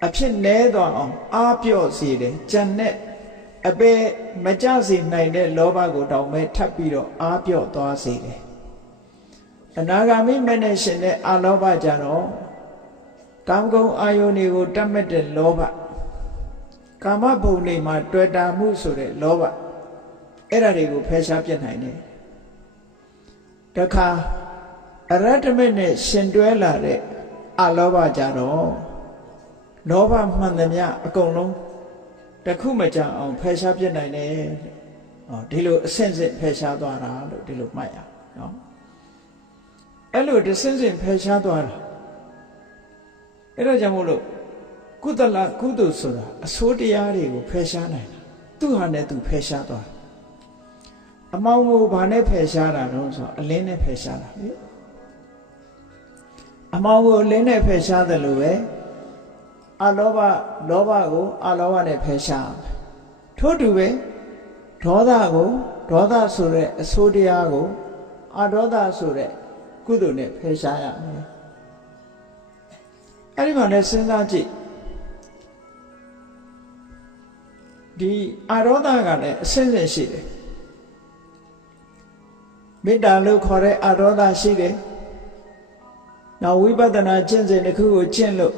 အဖြစ်နည်းသွားအောင်အားပြော့စေတယ်ကြံတဲ့အပေမကျစေနိုင်တဲ့လောဘကိုတောင်မဲ့ထပ်ပြီးတော့အားပြော့သွားစေတယ်အနာဂါမိမနဲ့ရှင်တဲ့အလောဘကြတော့ကာမဂုဏ်အာယုန်တွေကိုတတ်မဲ့တဲ့လောဘကာမဘုံတွေမှာတွေ့တာမှုဆိုတဲ့လောဘအဲ့ဒါတွေကိုဖယ်ရှားပြစ်နိုင်တယ်တခါအရတ္တမေနဲ့ရှင်တွဲလာတဲ့အလောဘကြတော့လောဘမှန်သမျှအကုန်လုံးတခုမကြအောင်ဖယ်ရှားပြစ်နိုင်တယ်ဒီလိုအဆင့်ဆင့်ဖယ်ရှားသွားတာလို့ဒီလိုမှတ်ရနော်အဲ့လိုတစ်ဆင့်ဆင့်ဖယ်ရှားသွားတာအဲ့ဒါကြောင့်မို့လို့ကုသလကုသိုလ်ဆိုတာအဆိုးတရားတွေကိုဖယ်ရှားနိုင်တာသူ့ဟာနဲ့သူဖယ်ရှားသွားတယ်အမောင်ကိုဘာနဲ့ဖယ်ရှားတာတော့ဆိုအလင်းနဲ့ဖယ်ရှားတာလေအမောင်ကိုအလင်းနဲ့ဖယ်ရှားတယ်လို့ပဲအလောဘလောဘကိုအလောဘနဲ့ဖယ်ရှားထို့တူပဲဒေါသကိုဒေါသဆိုတဲ့အဆိုးတရားကိုအဒေါသဆိုတဲ့ကုသိုလ်နဲ့ဖယ်ရှားရမယ်အဲ့ဒီမှာလည်းစဉ်းစားကြည့်ဒီအရောဓကလည်းအစစ်စစ်ရှိတယ်မေတ္တာလို့ခေါ်တဲ့အရောဓရှိတယ်နောက်ဝိပဿနာကျင့်စဉ်တစ်ခုကိုကျင့်လို့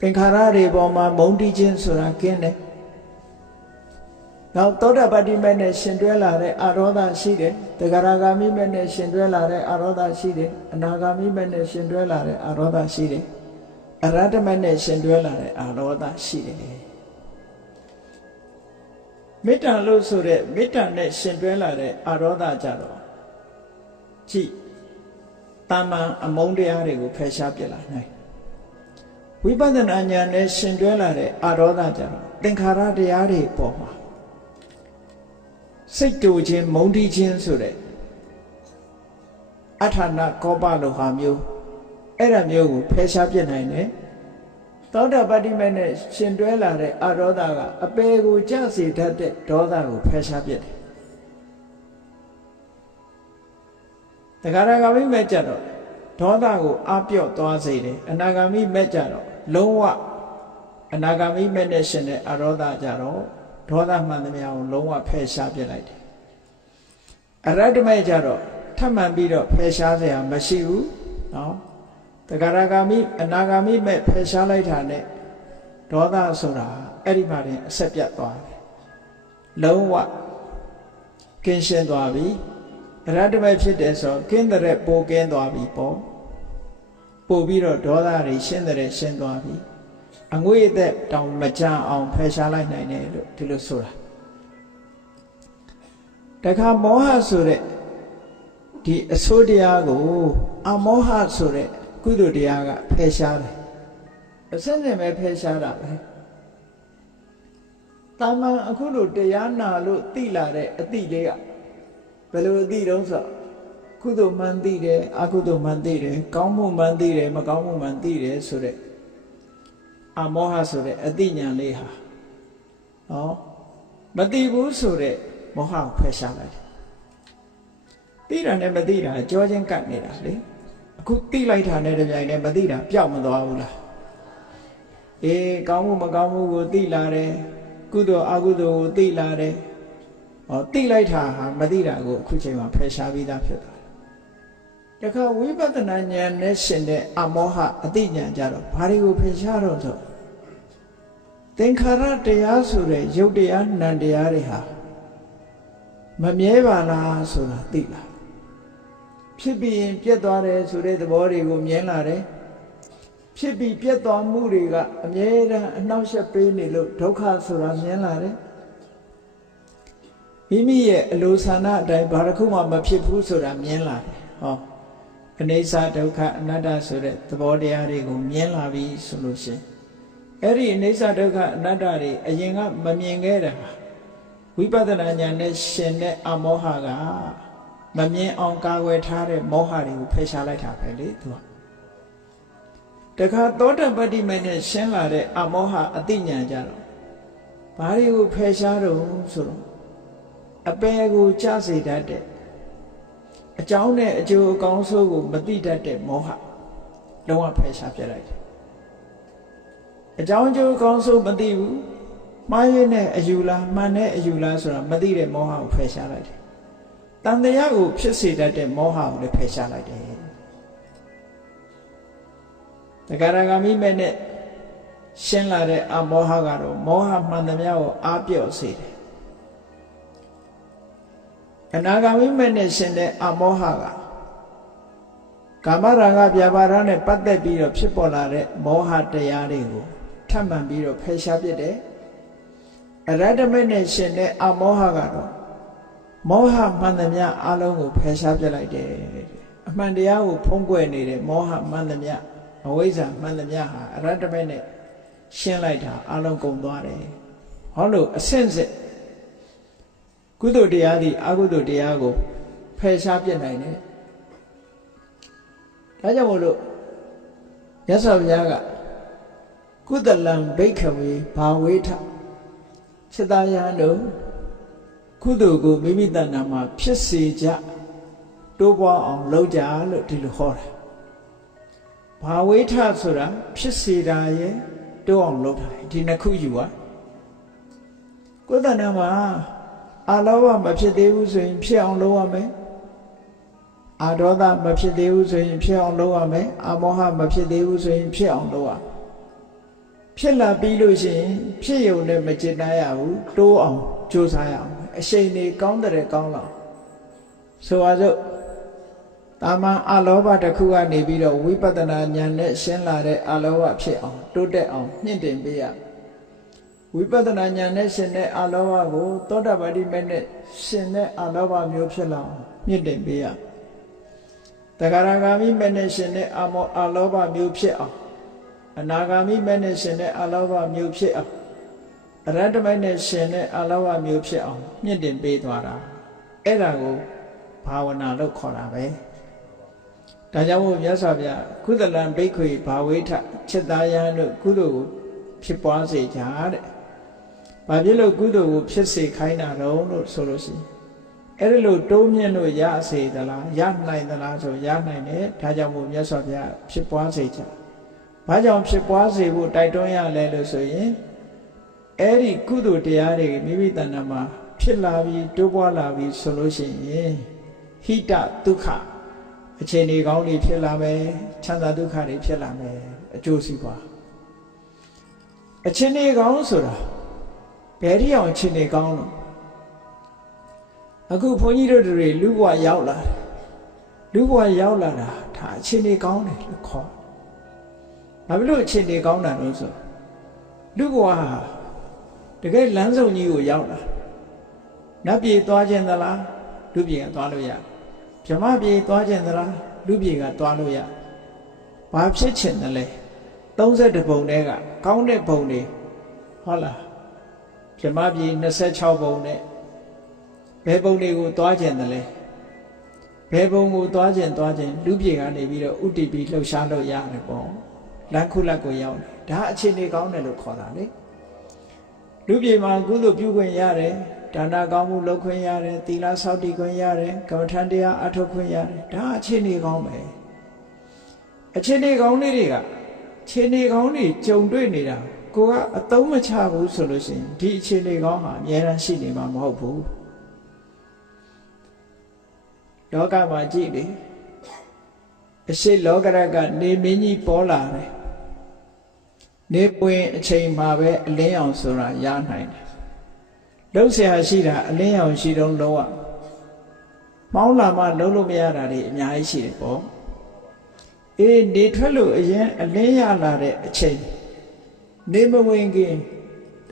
သင်္ခါရတွေပေါ်မှာမုန်းတီးခြင်းဆိုတာကင်းတယ်နောက်သောတာပတ္တိမေနဲ့ရှင်တွဲလာတဲ့အရောဓရှိတယ်တဂရဂါမိမေနဲ့ရှင်တွဲလာတဲ့အရောဓရှိတယ်အနာဂါမိမေနဲ့ရှင်တွဲလာတဲ့အရောဓရှိတယ်အရဟတမေနဲ့ရှင်တွဲလာတဲ့အရောဓရှိတယ်မေတ္တာလို့ဆိုတဲ့မေတ္တာနဲ့ရှင်တွဲလာတဲ့အရောဓကြတော့ကြည့်တာမန်အမုန်းတရားတွေကိုဖယ်ရှားပြလာနိုင်ဝိပဿနာဉာဏ်နဲ့ရှင်တွဲလာတဲ့အရောဓကြတော့သင်္ခါရတရားတွေပေါ်မှာစိတ်တူခြင်းမုန်းတီးခြင်းဆိုတဲ့အထာဏကောပလိုဟာမျိုးအဲ့ဒါမျိုးကိုဖယ်ရှားပြနိုင်တယ်သောတာပတ္တိမေနဲ့ရှင်တွဲလာတဲ့အရောဓကအပေကိုကြစေတတ်တဲ့ဒေါသကိုဖယ်ရှားပြတယ်တခါရဂါမိမဲ့ကြတော့ဒေါသကိုအပြော့သွားစေတယ်အနာဂါမိမဲ့ကြတော့လုံးဝအနာဂါမိမဲ့နဲ့ရှင်တဲ့အရောဓကြတော့ဒေါသမှန်သမျှကိုလုံးဝဖယ်ရှားပြလိုက်တယ်အရဟတမေကြတော့ထပ်မှန်ပြီးတော့ဖယ်ရှားစရာမရှိဘူးနော်တဂရဂါမိအနာဂါမိမဲ့ဖယ်ရှားလိုက်တာနဲ့ ဒေါသဆိုတာအဲ့ဒီမှာတင်အဆက်ပြတ်သွားတယ်လုံးဝကင်းရှင်းသွားပြီအရဟတမေဖြစ်တယ်ဆိုကင်းတဲ့ပိုကင်းသွားပြီပေါ့ပို့ပြီးတော့ဒေါသတွေရှင်းတဲ့ရှင်းသွားပြီအငွေ့အသက်တောင်မကြအောင်ဖယ်ရှားလိုက်နိုင်တယ်လို့ဒီလိုဆိုတာတခါမောဟဆိုတဲ့ဒီအဆိုးတရားကိုအမောဟဆိုတဲ့ကုသိုလ်တရားကဖယ်ရှားတယ်အစင်းစင်ပဲဖယ်ရှားတာပဲတာမန်အခုလိုတရားနာလို့သိလာတဲ့အတိလေးကဘယ်လိုအတိတုံးဆိုကုသိုလ်မှန်သိတယ်အကုသိုလ်မှန်သိတယ်ကောင်းမှုမှန်သိတယ်မကောင်းမှုမှန်သိတယ်ဆိုတဲ့အမောဟဆိုတဲ့အတိညာလေးဟာနော်မသိဘူးဆိုတဲ့မောဟကိုဖယ်ရှားလိုက်တယ်သိတာနဲ့မသိတာကြောချင်းကပ်နေတာလေအခုသိလိုက်တာနဲ့တပြိုင်တည်းမသိတာပျောက်မသွားဘူးလားအေးကောင်းမှုမကောင်းမှုကိုသိလာတယ်ကုသိုလ်အကုသိုလ်ကိုသိလာတယ်ဟောသိလိုက်တာဟာမသိတာကိုအခုချိန်မှာဖယ်ရှားပြီးသားဖြစ်သွားတယ်တခါဝိပဿနာဉာဏ်နဲ့ရှင်တဲ့အမောဟအတိဉာဏ်ကြတော့ဘာတွေကိုဖယ်ရှားတော့ဆိုသင်္ခါရတရားဆိုတဲ့ယုတ်တရားနံတရားတွေဟာမမြဲပါလားဆိုတာသိလာဖြစ်ပြီးရင်ပြတ်သွားတယ်ဆိုတဲ့သဘောတွေကိုမြင်လာတယ်ဖြစ်ပြီးပြတ်သွားမှုတွေကအမြဲတမ်းအနှောက်အယှက်ပေးနေလို့ဒုက္ခဆိုတာမြင်လာတယ်မိမိရဲ့အလိုဆန္ဒအတိုင်းဘာတစ်ခုမှမဖြစ်ဘူးဆိုတာမြင်လာတယ်ဟောအနိစ္စဒုက္ခအနတ္တဆိုတဲ့သဘောတရားတွေကိုမြင်လာပြီဆိုလို့ရှိရင်အဲ့ဒီအနိစ္စဒုက္ခအနတ္တတွေအရင်ကမမြင်ခဲ့တာဝိပဿနာဉာဏ်နဲ့ရှင်တဲ့အမောဟကမမြင်အောင်ကာကွယ်ထားတဲ့မောဟတွေကိုဖယ်ရှားလိုက်တာပဲလေသူကတခါသောတပတ္တိမေနဲ့ရှင်းလာတဲ့အမောဟအတိညာကြတော့ဘာတွေကိုဖယ်ရှားတော့ဆိုတော့အပယ်ကိုကြစေတတ်တဲ့အကြောင်းနဲ့အကျိုးအကောင်းဆိုးကိုမသိတတ်တဲ့မောဟလုံးဝဖယ်ရှားပြလိုက်တယ်အကြောင်းအကျိုးအကောင်းဆိုးမသိဘူးမှားရင်းနဲ့အယူလားမှန်တဲ့အယူလားဆိုတာမသိတဲ့မောဟကိုဖယ်ရှားလိုက်တယ်တန်တရားကိုဖြစ်စေတတ်တဲ့မောဟကိုလည်းဖယ်ရှားလိုက်တယ်တဂရဂမိမဲ့နဲ့ရှင်းလာတဲ့အမောဟကတော့မောဟမှန်သမျှကိုအားပြော့စေတယ်အနာဂမိမဲ့နဲ့ရှင်းတဲ့အမောဟကကာမရာဂဗျာပါဒနဲ့ပတ်သက်ပြီးတော့ဖြစ်ပေါ်လာတဲ့မောဟတရားတွေကိုထပ်မံပြီးတော့ဖယ်ရှားပြတယ်အရဟတမေနဲ့ရှင်တဲ့အမောဟကတော့မောဟမှန်သမျှအလုံးကိုဖယ်ရှားပြလိုက်တယ်အမှန်တရားကိုဖုံးကွယ်နေတဲ့မောဟမှန်သမျှအဝိဇ္ဇာမှန်သမျှဟာအရဟတမေနဲ့ရှင်းလိုက်တာအလုံးကုန်သွားတယ်ဟောလို့အစင့်စစ်ကုသိုလ်တရားသည်အကုသိုလ်တရားကိုဖယ်ရှားပြနိုင်တယ်ဒါကြောင့်မို့လို့မြတ်စွာဘုရားကကုသလံဘိက္ခဝေဘာဝေထစေတယံတို့ကုသိုလ်ကိုမိမိတဏ္ဍာမှာဖြစ်စေကြတိုးပွားအောင်လုပ်ကြလို့ဒီလိုဟောတာဘာဝေထဆိုတာဖြစ်စေတာရဲ့တိုးအောင်လုပ်တာဒီနှစ်ခုယူပါကိုယ်တဏ္ဍာမှာအာလောဘမဖြစ်သေးဘူးဆိုရင်ဖြစ်အောင်လုပ်ရမယ်အာဒေါသမဖြစ်သေးဘူးဆိုရင်ဖြစ်အောင်လုပ်ရမယ်အာမောဟမဖြစ်သေးဘူးဆိုရင်ဖြစ်အောင်လုပ်ရဖြစ်လာပြီးလို့ရှိရင်ဖြစ်ရုံနဲ့မจิตတရဘူးတိုးအောင်ကြိုးစားရအောင်အရှိန်နေကောင်းတဲ့ကောင်းလာဆိုပါစို့တာမန်အလောဘတစ်ခုကနေပြီးတော့ဝိပဿနာဉာဏ်နဲ့ရှင်းလာတဲ့အလောဘဖြစ်အောင်တိုးတက်အောင်မြင့်တင်ပေးရဝိပဿနာဉာဏ်နဲ့ရှင်တဲ့အလောဘကိုသောတာပတိမေနဲ့ရှင်တဲ့အလောဘမျိုးဖြစ်လာအောင်မြင့်တင်ပေးရတဂရဂါမိမေနဲ့ရှင်တဲ့အလောဘမျိုးဖြစ်အောင်အနာဂါမိမေနဲ့ရှင်တဲ့အလောဘမျိုးဖြစ်အောင်အရဟတမေနဲ့ရှင်တဲ့အလောဘမျိုးဖြစ်အောင်မြင့်တင်ပေးသွားတာအဲ့ဒါကိုဘာဝနာလို့ခေါ်တာပဲဒါကြောင့်မို့မြတ်စွာဘုရားကုသလံဘိက္ခွေဘာဝေထจิตตายံတို့ကုသိုလ်ကိုဖြစ်ပွားစေကြတဲ့ဘာဖြစ်လို့ကုသိုလ်ကိုဖြစ်စေခိုင်းတာတော့လို့ဆိုလို့ရှိရင်အဲ့ဒီလိုတိုးမြင့်လို့ရစေသလားရနိုင်သလားဆိုရနိုင်တယ်ဒါကြောင့်မို့မြတ်စွာဘုရားဖြစ်ပွားစေကြဘာကြောင့်ဖြစ်ပွားစေဖို့တိုက်တွန်းရလဲလို့ဆိုရင်အဲ့ဒီကုသိုလ်တရားတွေမိမိတဏ္ဍာမှာဖြစ်လာပြီးတိုးပွားလာပြီးဆိုလို့ရှိရင်ဟိတဒုက္ခအခြေအနေကောင်းတွေဖြစ်လာမယ်ချမ်းသာဒုက္ခတွေဖြစ်လာမယ်အကျိုးစီးပွား အချင်းနေကောင်းဆိုတာဘယ်ဒီအောင်အချင်းနေကောင်းလို့အခုဘုန်းကြီးတို့တွေလူဘဝရောက်လာတယ်လူဘဝရောက်လာတာဒါအချင်းနေကောင်းတယ်လို့ခေါ်ဘာဖြစ်လို့အချင်းနေကောင်းတာလို့ဆိုလူဘဝဟာတကယ်လမ်းဆုံးကြီးကိုရောက်လာနတ်ပြည်သွားခြင်းသလားလူပြည်ကသွားလို့ရဗြဟ္မပြည်သွားခြင်းသလားလူပြည်ကသွားလို့ရဘာဖြစ်ချင်တယ်လဲ32ပုံတည်းကကောင်းတဲ့ပုံတွေဟုတ်လားဗြဟ္မပြည်26ပုံနဲ့ဘယ်ပုံတွေကိုသွားခြင်းတယ်လဲဘယ်ပုံကိုသွားခြင်းလူပြည်ကနေပြီးတော့ဥတီပြီးလှုပ်ရှားလို့ရတယ်ပေါ့လမ်းခုလက်ကိုရောက်တယ်ဒါအခြေအနေကောင်းတယ်လို့ခေါ်တာလေလူပြည်မှာကုသိုလ်ပြုခွင့်ရတယ်ဒါနကောင်းမှုလုပ်ခွင့်ရတယ်သီလဆောက်တည်ခွင့်ရတယ်ကမ္မထန်တရားအထုတ်ခွင့်ရတယ်ဒါအခြေအနေကောင်းပဲအခြေအနေကောင်းလေးတွေကအခြေအနေကောင်းတွေကြုံတွေ့နေတာကိုကအသုံးမချဘူးဆိုလို့ရှိရင်ဒီအခြေအနေကောင်းဟာအများအားရှိနေမှာမဟုတ်ဘူးလောကမှာကြည့်လေအရှိလောကရကနေမင်းကြီးပေါ်လာတယ်နေပွင့်အချိန်မှာပဲအလင်းအောင်ဆိုတာရနိုင်တယ်လှုပ်ရှားရှိတာအလင်းအောင်ရှိတော့လုံးဝမောင်းလာမှလုံးလို့မရတာတွေအများကြီးရှိတယ်ပေါ့အေးနေထွက်လို့အရင်အလင်းရလာတဲ့အချိန်နေမဝင်ခင်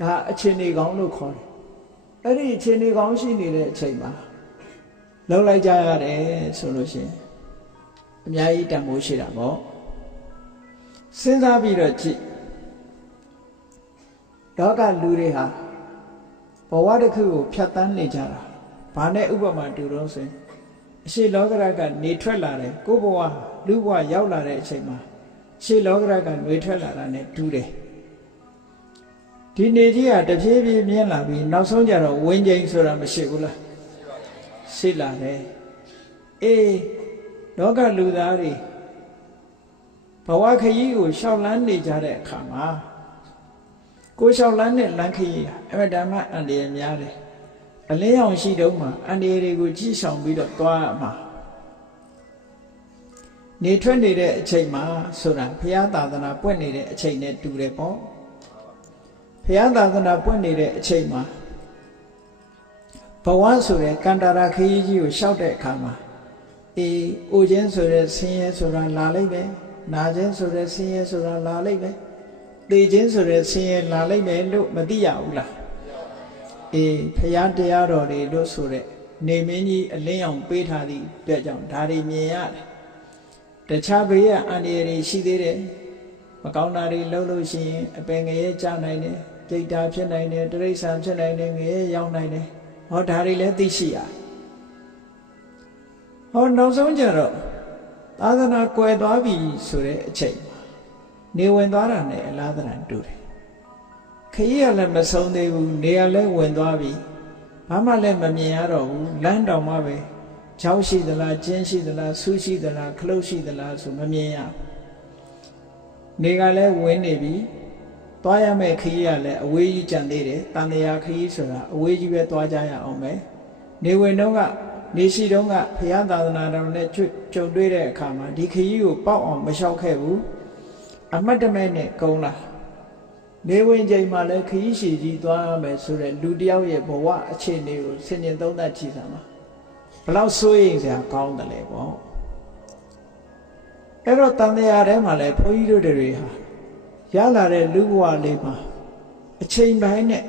ဒါအချိန်နေကောင်းလို့ခေါ်တယ်အဲ့ဒီအချိန်နေကောင်းရှိနေတဲ့အချိန်မှာလှုပ်လိုက်ကြရတယ်ဆိုလို့ရှိရင်အများကြီးတန်ဖိုးရှိတာပေါ့စဉ်းစားပြီးတော့ကြည့်လောကလူတွေဟာဘဝတစ်ခုကိုဖြတ်တန်းနေကြတာဘာနဲ့ဥပမာတူတော့ဆိုရင်အရှိလောကရကနေထွက်လာတယ်ကိုယ်ဘဝလူဘဝရောက်လာတဲ့အချိန်မှာရှေ့လောကရကနေထွက်လာတာနဲ့တူတယ်ဒီနေကြီးကတဖြည်းဖြည်းမြင်လာပြီးနောက်ဆုံးကျတော့ဝင်းကျိန်ဆိုတာမရှိဘူးလားရှိလာတယ်အေးလောကလူသားတွေဘဝခရီးကိုရှောက်လန်းနေကြတဲ့အခါမှာကိုရှောက်လန်းတဲ့လမ်းခရီးအမတန်မှအန္တရာယ်များတယ်အလင်းရောင်ရှိတုန်းမှာအန္တရာယ်တွေကိုကြည့်ဆောင်ပြီးတော့သွားရမှာနေထွက်နေတဲ့အချိန်မှာဆိုတာဘုရားသာသနာပွင့်နေတဲ့အချိန်နဲ့တူတယ်ပေါ့ဘုရားသာသနာပွင့်နေတဲ့အချိန်မှာဘဝဆိုတဲ့ကန္တာရာခရီးကြီးကိုရှောက်တဲ့အခါမှာအိုခြင်းဆိုတဲ့ဆင်းရဲဆိုတာလာလိမ့်မယ်နာခြင်းဆိုတဲ့ဆင်းရဲဆိုတာလာလိမ့်မယ်သိခြင်းဆိုတဲ့ဆင်းရဲလာလိမ့်မယ်လို့မသိရဘူးလားအေးဘုရားတရားတော်တွေလို့ဆိုတဲ့နေမင်းကြီးအလင်းအောင်ပေးထားသည့်အတွက်ကြောင့်ဒါတွေမြင်ရတယ်တခြားဘေးကအန္တရာယ်တွေရှိသေးတယ်မကောင်းတာတွေလုပ်လို့ရှိရင်အပင်ငရဲကျနိုင်တယ်ကြိတ်တာဖြစ်နိုင်တယ်တိရစ္ဆာန်ဖြစ်နိုင်တယ်ငရဲရောက်နိုင်တယ်ဟောဒါတွေလည်းသိရှိရဟောနောက်ဆုံးကျတော့သာသနာကွယ်သွားပြီဆိုတဲ့အချိန်နေဝင်သွားတာနဲ့အလားတန်တူတယ်ခရီးကလည်းမဆုံးသေးဘူးနေရလည်းဝင်သွားပြီဘာမှလည်းမမြင်ရတော့ဘူးလမ်းတောင်မှပဲချောင်းရှိသလားကျင်းရှိသလားဆူးရှိသလားခလုတ်ရှိသလားဆိုမမြင်ရနေကလည်းဝင်နေပြီသွားရမယ့်ခရီးကလည်းအဝေးကြီးကြံသေးတယ်တန်တရားခရီးဆိုတာအဝေးကြီးပဲသွားကြရအောင်ပဲနေဝင်တော့ကနေရှိတော့ကဘုရားသာသနာတော်နဲ့ကြုံတွေ့တဲ့အခါမှာဒီခရီးကိုပေါက်အောင်မလျှောက်ခဲ့ဘူးအမတ်တမဲ့နဲ့ကုန်းလာနေဝင်ချိန်မှာလည်းခရီးရှည်ကြီးသွားရမယ်ဆိုတဲ့လူတယောက်ရဲ့ဘဝအခြေအနေကိုဆင်ញင်သုံးသပ်ကြည့်စမ်းပါဘလောက်စိုးရိမ်စရာကောင်းတယ်လေပေါ့အဲ့တော့တန်တရားထဲမှာလည်းဘုန်းကြီးတို့တွေဟာရလာတဲ့လူဘဝလေးမှာအချိန်ပိုင်းနဲ့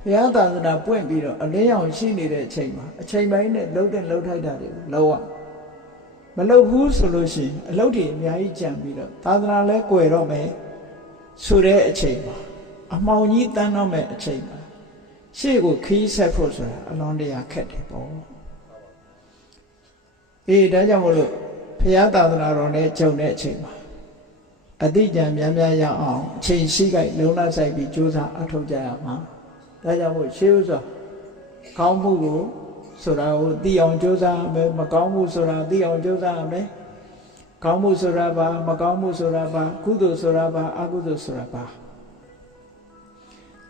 ဘုရားသာသနာပွင့်ပြီးတော့အလင်းရောင်ရှိနေတဲ့အချိန်မှာအချိန်ပိုင်းနဲ့လှုပ်တဲ့လှုပ်ထိုက်တာတွေလောရမလှုပ်ဘူးဆိုလို့ရှိရင်အလုပ်တွေအများကြီးကြံပြီးတော့သာသနာလဲကွယ်တော့မယ်ဆိုတဲ့အချိန်မှာအမှောင်ကြီးတန်းတော့မဲ့အချိန်မှာရှေ့ကိုခီးဆက်ဖို့ဆိုတာအလွန်တရာခက်တယ်ပေါ့အေးဒါကြောင့်မို့လို့ဘုရားသာသနာတော်နဲ့ကြုံတဲ့အချိန်မှာအတိအကျများများရအောင်အချိန်ရှိကြလုံလဆိုင်ပြီးကြိုးစားအထောက်ကြရမှာဒါကြောင့်မို့ရှေးဥစွာကောင်းမှုကိုဆိုတာကိုသိအောင်ကြိုးစားမယ်မကောင်းမှုဆိုတာသိအောင်ကြိုးစားရမယ်ကောင်းမှုဆိုတာပါမကောင်းမှုဆိုတာပါကုသိုလ်ဆိုတာပါအကုသိုလ်ဆိုတာပါ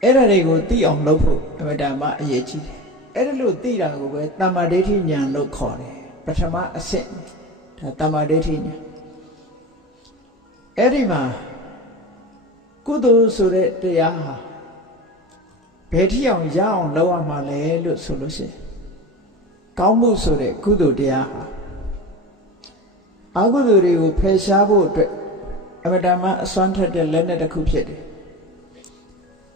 အဲ့ဒါတွေကိုသိအောင်လုပ်ဖို့အမှန်တမ်းအရေးကြီးတယ်အဲ့ဒါလို့သိတာကိုပဲတမ္မာဒိဋ္ဌိဉာဏ်လို့ခေါ်တယ်ပထမအဆင့်ဒါတမ္မာဒိဋ္ဌိဉာဏ်အဲ့ဒီမှာ ကုသိုလ်ဆိုတဲ့တရားဟာဘယ်ထိအောင်ရအောင်လုပ်ရမှာလဲလို့ဆိုလို့ရှိရင်ကောင်းမှုဆိုတဲ့ကုသိုလ်တရားဟာအကုသိုလ်တွေကိုဖယ်ရှားဖို့အတွက်အမတန်မှအစွမ်းထက်တဲ့လက်နက်တစ်ခုဖြစ်တယ်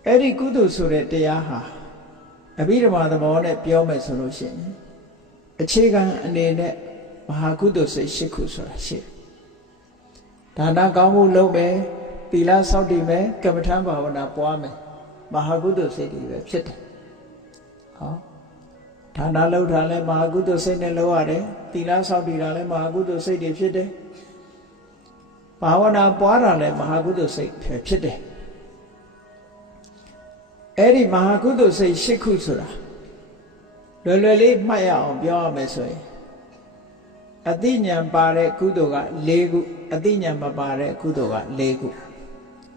အဲ့ဒီကုသိုလ်ဆိုတဲ့တရားဟာအဘိဓမ္မာသဘောနဲ့ပြောမယ်ဆိုလို့ရှိရင်အခြေခံအနေနဲ့မဟာကုသိုလ်စိတ်၈ခုဆိုတာရှိတယ်ဒါနကောင်းမှုလုပ်မယ်သီလစောင့်တည်မယ်ကမ္မထဘာဝနာပွားမယ်မဟာကုသိုလ်စိတ်တွေပဲဖြစ်တယ်ဟောဒါနလုပ်တာလည်းမဟာကုသိုလ်စိတ်နဲ့လုပ်ရတယ်သီလစောင့်တည်တာလည်းမဟာကုသိုလ်စိတ်တွေဖြစ်တယ်ဘာဝနာပွားတာလည်းမဟာကုသိုလ်စိတ်ဖြစ်တယ်အဲ့ဒီမဟာကုသိုလ်စိတ်၈ခုဆိုတာလွယ်လွယ်လေးမှတ်ရအောင်ပြောရမယ်ဆိုရင်အတိညာဏ်ပါတဲ့ကုသိုလ်က၄ခုအတိညာဏ်မပါတဲ့ကုသိုလ်က၄ခု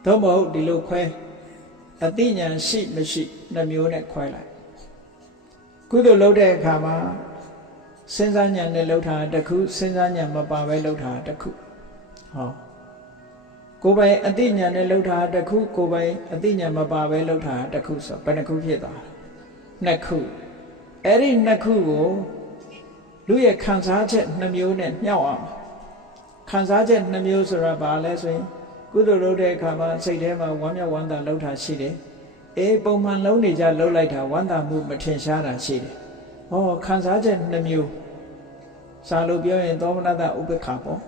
သို့မဟုတ်ဒီလိုခွဲအတိညာဏ်ရှိမရှိနှမျိုးနဲ့ခွဲလိုက်ကုသိုလ်လုပ်တဲ့အခါမှာစဉ်းစားဉာဏ်နဲ့လုပ်တာတစ်ခုစဉ်းစားဉာဏ်မပါဘဲလုပ်တာတစ်ခုဟောကိုယ်ပိုင်အတိညာဏ်နဲ့လုပ်တာတစ်ခုကိုယ်ပိုင်အတိညာဏ်မပါဘဲလုပ်တာတစ်ခုဆိုဘယ်နှခုဖြစ်သွားနှစ်ခုအဲ့ဒီနှစ်ခုကိုလူရဲ့ခံစားချက်နှမျိုးနဲ့မြှောက်အောင်ခံစားချက်နှမျိုးဆိုတာဘာလဲဆိုရင်ကုသိုလ်လုပ်တဲ့အခါမှာစိတ်ထဲမှာဝမ်းမြောက်ဝမ်းသာလှုပ်တာရှိတယ်အေးပုံမှန်လုံးနေကြလှုပ်လိုက်တာဝမ်းသာမှုမထင်ရှားတာရှိတယ်ဟောခံစားချက်နှမျိုးစာလို့ပြောရင်သောမနတဥပေက္ခပေါ့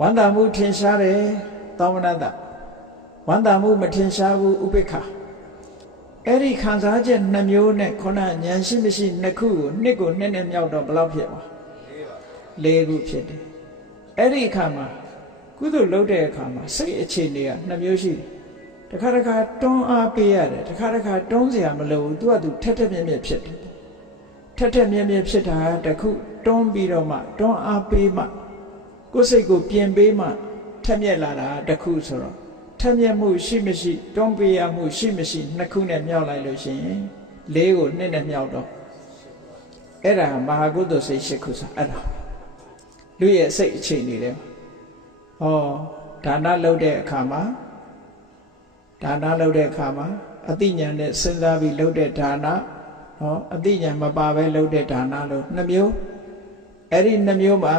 ဝမ်းသာမှုထင်ရှားတယ်သောမနတဝမ်းသာမှုမထင်ရှားဘူးဥပေက္ခအဲ့ဒီခံစားချက်နှမျိုးနဲ့ခုနဉာဏ်ရှိမရှိနှစ်ခုကိုနှစ်ကိုနှစ်နဲ့မြောက်တော့ဘယ်လောက်ဖြစ်သွား၄ခုဖြစ်တယ်အဲ့ဒီအခါမှာကုသိုလ်လုပ်တဲ့အခါမှာစိတ်အခြေအနေကနှစ်မျိုးရှိတယ်တစ်ခါတစ်ခါတွန်းအားပေးရတယ်တစ်ခါတစ်ခါတွန်းစရာမလိုဘူးသူကသူထက်ထက်မြက်မြက်ဖြစ်တယ်ထက်ထက်မြက်မြက်ဖြစ်တာတခုတွန်းပြီးတော့မှတွန်းအားပေးမှကိုယ်စိတ်ကိုပြင်ပေးမှထက်မြက်လာတာတခုဆိုတော့ထက်မြက်မှုရှိမရှိတွန်းပေးရမှုရှိမရှိနှစ်ခုနဲ့မြောက်လိုက်လို့ရှိရင်၄ကိုနှစ်နဲ့မြောက်တော့အဲ့ဒါမဟာကုသိုလ်စိတ်၈ခုဆိုအဲ့ဒါလူရဲ့စိတ်အခြေအနေတွေဟောဒါနလုပ်တဲ့အခါမှာအတိညာဏ်နဲ့စဉ်းစားပြီးလုပ်တဲ့ဒါနဟောအတိညာဏ်မပါဘဲလုပ်တဲ့ဒါနလို့နှမျိုးအဲ့ဒီနှမျိုးမှာ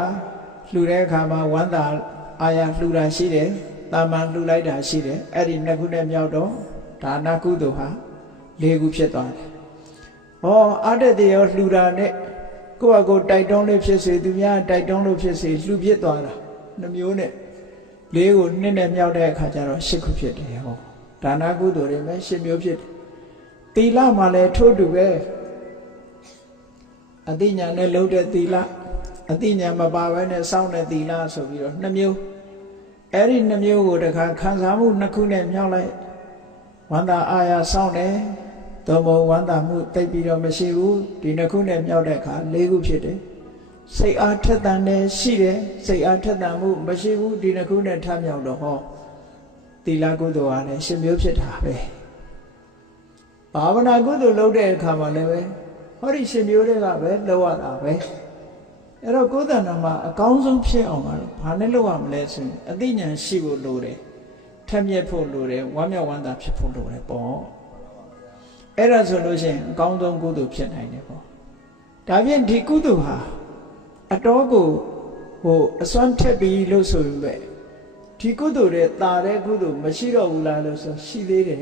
လှူတဲ့အခါမှာဝမ်းသာအာရလှူတာရှိတယ်တာမန်လှူလိုက်တာရှိတယ်အဲ့ဒီနှစ်ခုနဲ့မြောက်တော့ဒါနကုသိုလ်ဟာ၄ခုဖြစ်သွားတယ်ဟောအတ္တတရောလှူတာနဲ့ကိုယ့်အကိုတိုက်တွန်းလို့ဖြစ်စေသူများတိုက်တွန်းလို့ဖြစ်စေလှူဖြစ်သွားတာနှမျိုးနဲ့၄ကိုနှစ်နဲ့မြောက်တဲ့အခါကျတော့၈ခုဖြစ်တယ်ဟောဒါနကုသိုလ်တွေပဲ၈မျိုးဖြစ်တယ်သီလမှာလည်းထို့တူပဲအတိညာဏ်နဲ့လုပ်တဲ့သီလအတိညာဏ်မပါဘဲနဲ့စောင့်တဲ့သီလဆိုပြီးတော့2မျိုးအဲ့ဒီ2မျိုးကိုတခါခံစားမှု2ခုနဲ့မြောက်လိုက်ဝန္တာအာရစောင့်တယ်သို့မဟုတ်ဝန္တာမှုတိတ်ပြီးတော့မရှိဘူးဒီ2ခုနဲ့မြောက်တဲ့အခါ4ခုဖြစ်တယ်စိတ်အားထက်သန်တယ်ရှိတယ်စိတ်အားထက်သန်မှုမရှိဘူးဒီ2ခုနဲ့ထမြောက်တော့ဟောသီလကုသိုလ်ဟာလည်း10မျိုးဖြစ်တာပဲဘာဝနာကုသိုလ်လုပ်တဲ့အခါမှာလည်းပဲဟောဒီ10မျိုးတွေကပဲလုပ်ရတာပဲအဲ့တော့ကိုယ်တဏ္ဍာမှာအကောင်းဆုံးဖြစ်အောင်ကတော့ဘာနဲ့လုပ်ရမလဲဆိုရင်အသိဉာဏ်ရှိဖို့လိုတယ်ထက်မြက်ဖို့လိုတယ်ဝမ်းမြောက်ဝမ်းသာဖြစ်ဖို့လိုတယ်ပေါ့အဲ့ဒါဆိုလို့ရှိရင်အကောင်းဆုံးကုသိုလ်ဖြစ်နိုင်တယ်ပေါ့ဒါဖြင့်ဒီကုသိုလ်ဟာအတော်ကိုအစွမ်းထက်ပြီးလို့ဆိုရင်ပဲဒီကုသိုလ်တဲ့တာတဲ့ကုသိုလ်မရှိတော့ဘူးလားလို့ဆိုရှိသေးတယ်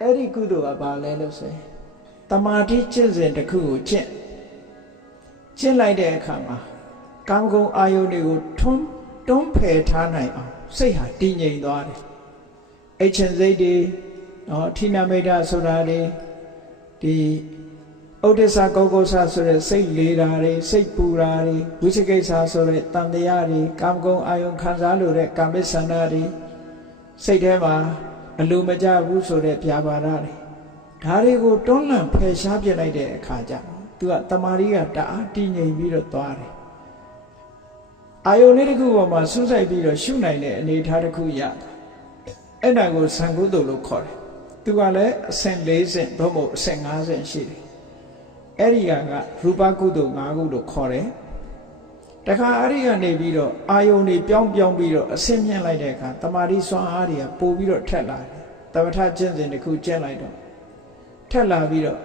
အဲ့ဒီကုသိုလ်ကဘာလဲလို့ဆိုရင်တမာတိကျင့်စဉ်တစ်ခုကိုကျင့်လိုက်တဲ့အခါမှာကာမဂုဏ်အာယုန်တွေကိုတွန်းဖယ်ထားနိုင်အောင်စိတ်ဟာတည်ငြိမ်သွားတယ်အိတ်ချင်စိတ်တွေထိနာမိတ်တာဆိုတာတွေဒီဥဒိစ္စကောကုဆဆိုတဲ့စိတ်လေးတာတွေစိတ်ပူတာတွေဝိသိကိစ္စဆိုတဲ့တန်တရားတွေကာမဂုဏ်အာယုန်ခံစားလို့တဲ့ကာမိဆန္ဒတွေစိတ်ထဲမှာအလိုမကျဘူးဆိုတဲ့ပြာပါဒတွေဒါတွေကိုတွန်းလှန်ဖယ်ရှားပြလိုက်တဲ့အခါကျသူကတမာရီကတအားတည်ငြိမ်ပြီးတော့သွားတယ်အာယုန်လေးတစ်ခုပေါ်မှာစူးစိုက်ပြီးတော့ရှုနိုင်တဲ့အနေအထားတစ်ခုရအဲ့ဒါကိုဇံကုသိုလ်လို့ခေါ်တယ်သူကလည်းအဆင့်၄ဆင့်သို့မဟုတ်အဆင့်၅ဆင့်ရှိတယ်အဲ့ဒီကရူပကုသိုလ်၅ခုလို့ခေါ်တယ် တခါအဲ့ဒီကနေပြီးတော့အာယုန်တွေပြောင်းပြီးတော့အဆင့်မြင့်လိုက်တဲ့အခါတမာတိစွမ်းအားတွေကပို့ပြီးတော့ထက်လာတယ်သမထကျင့်စဉ်တစ်ခုကျင့်လိုက်တော့ထက်လာပြီးတော့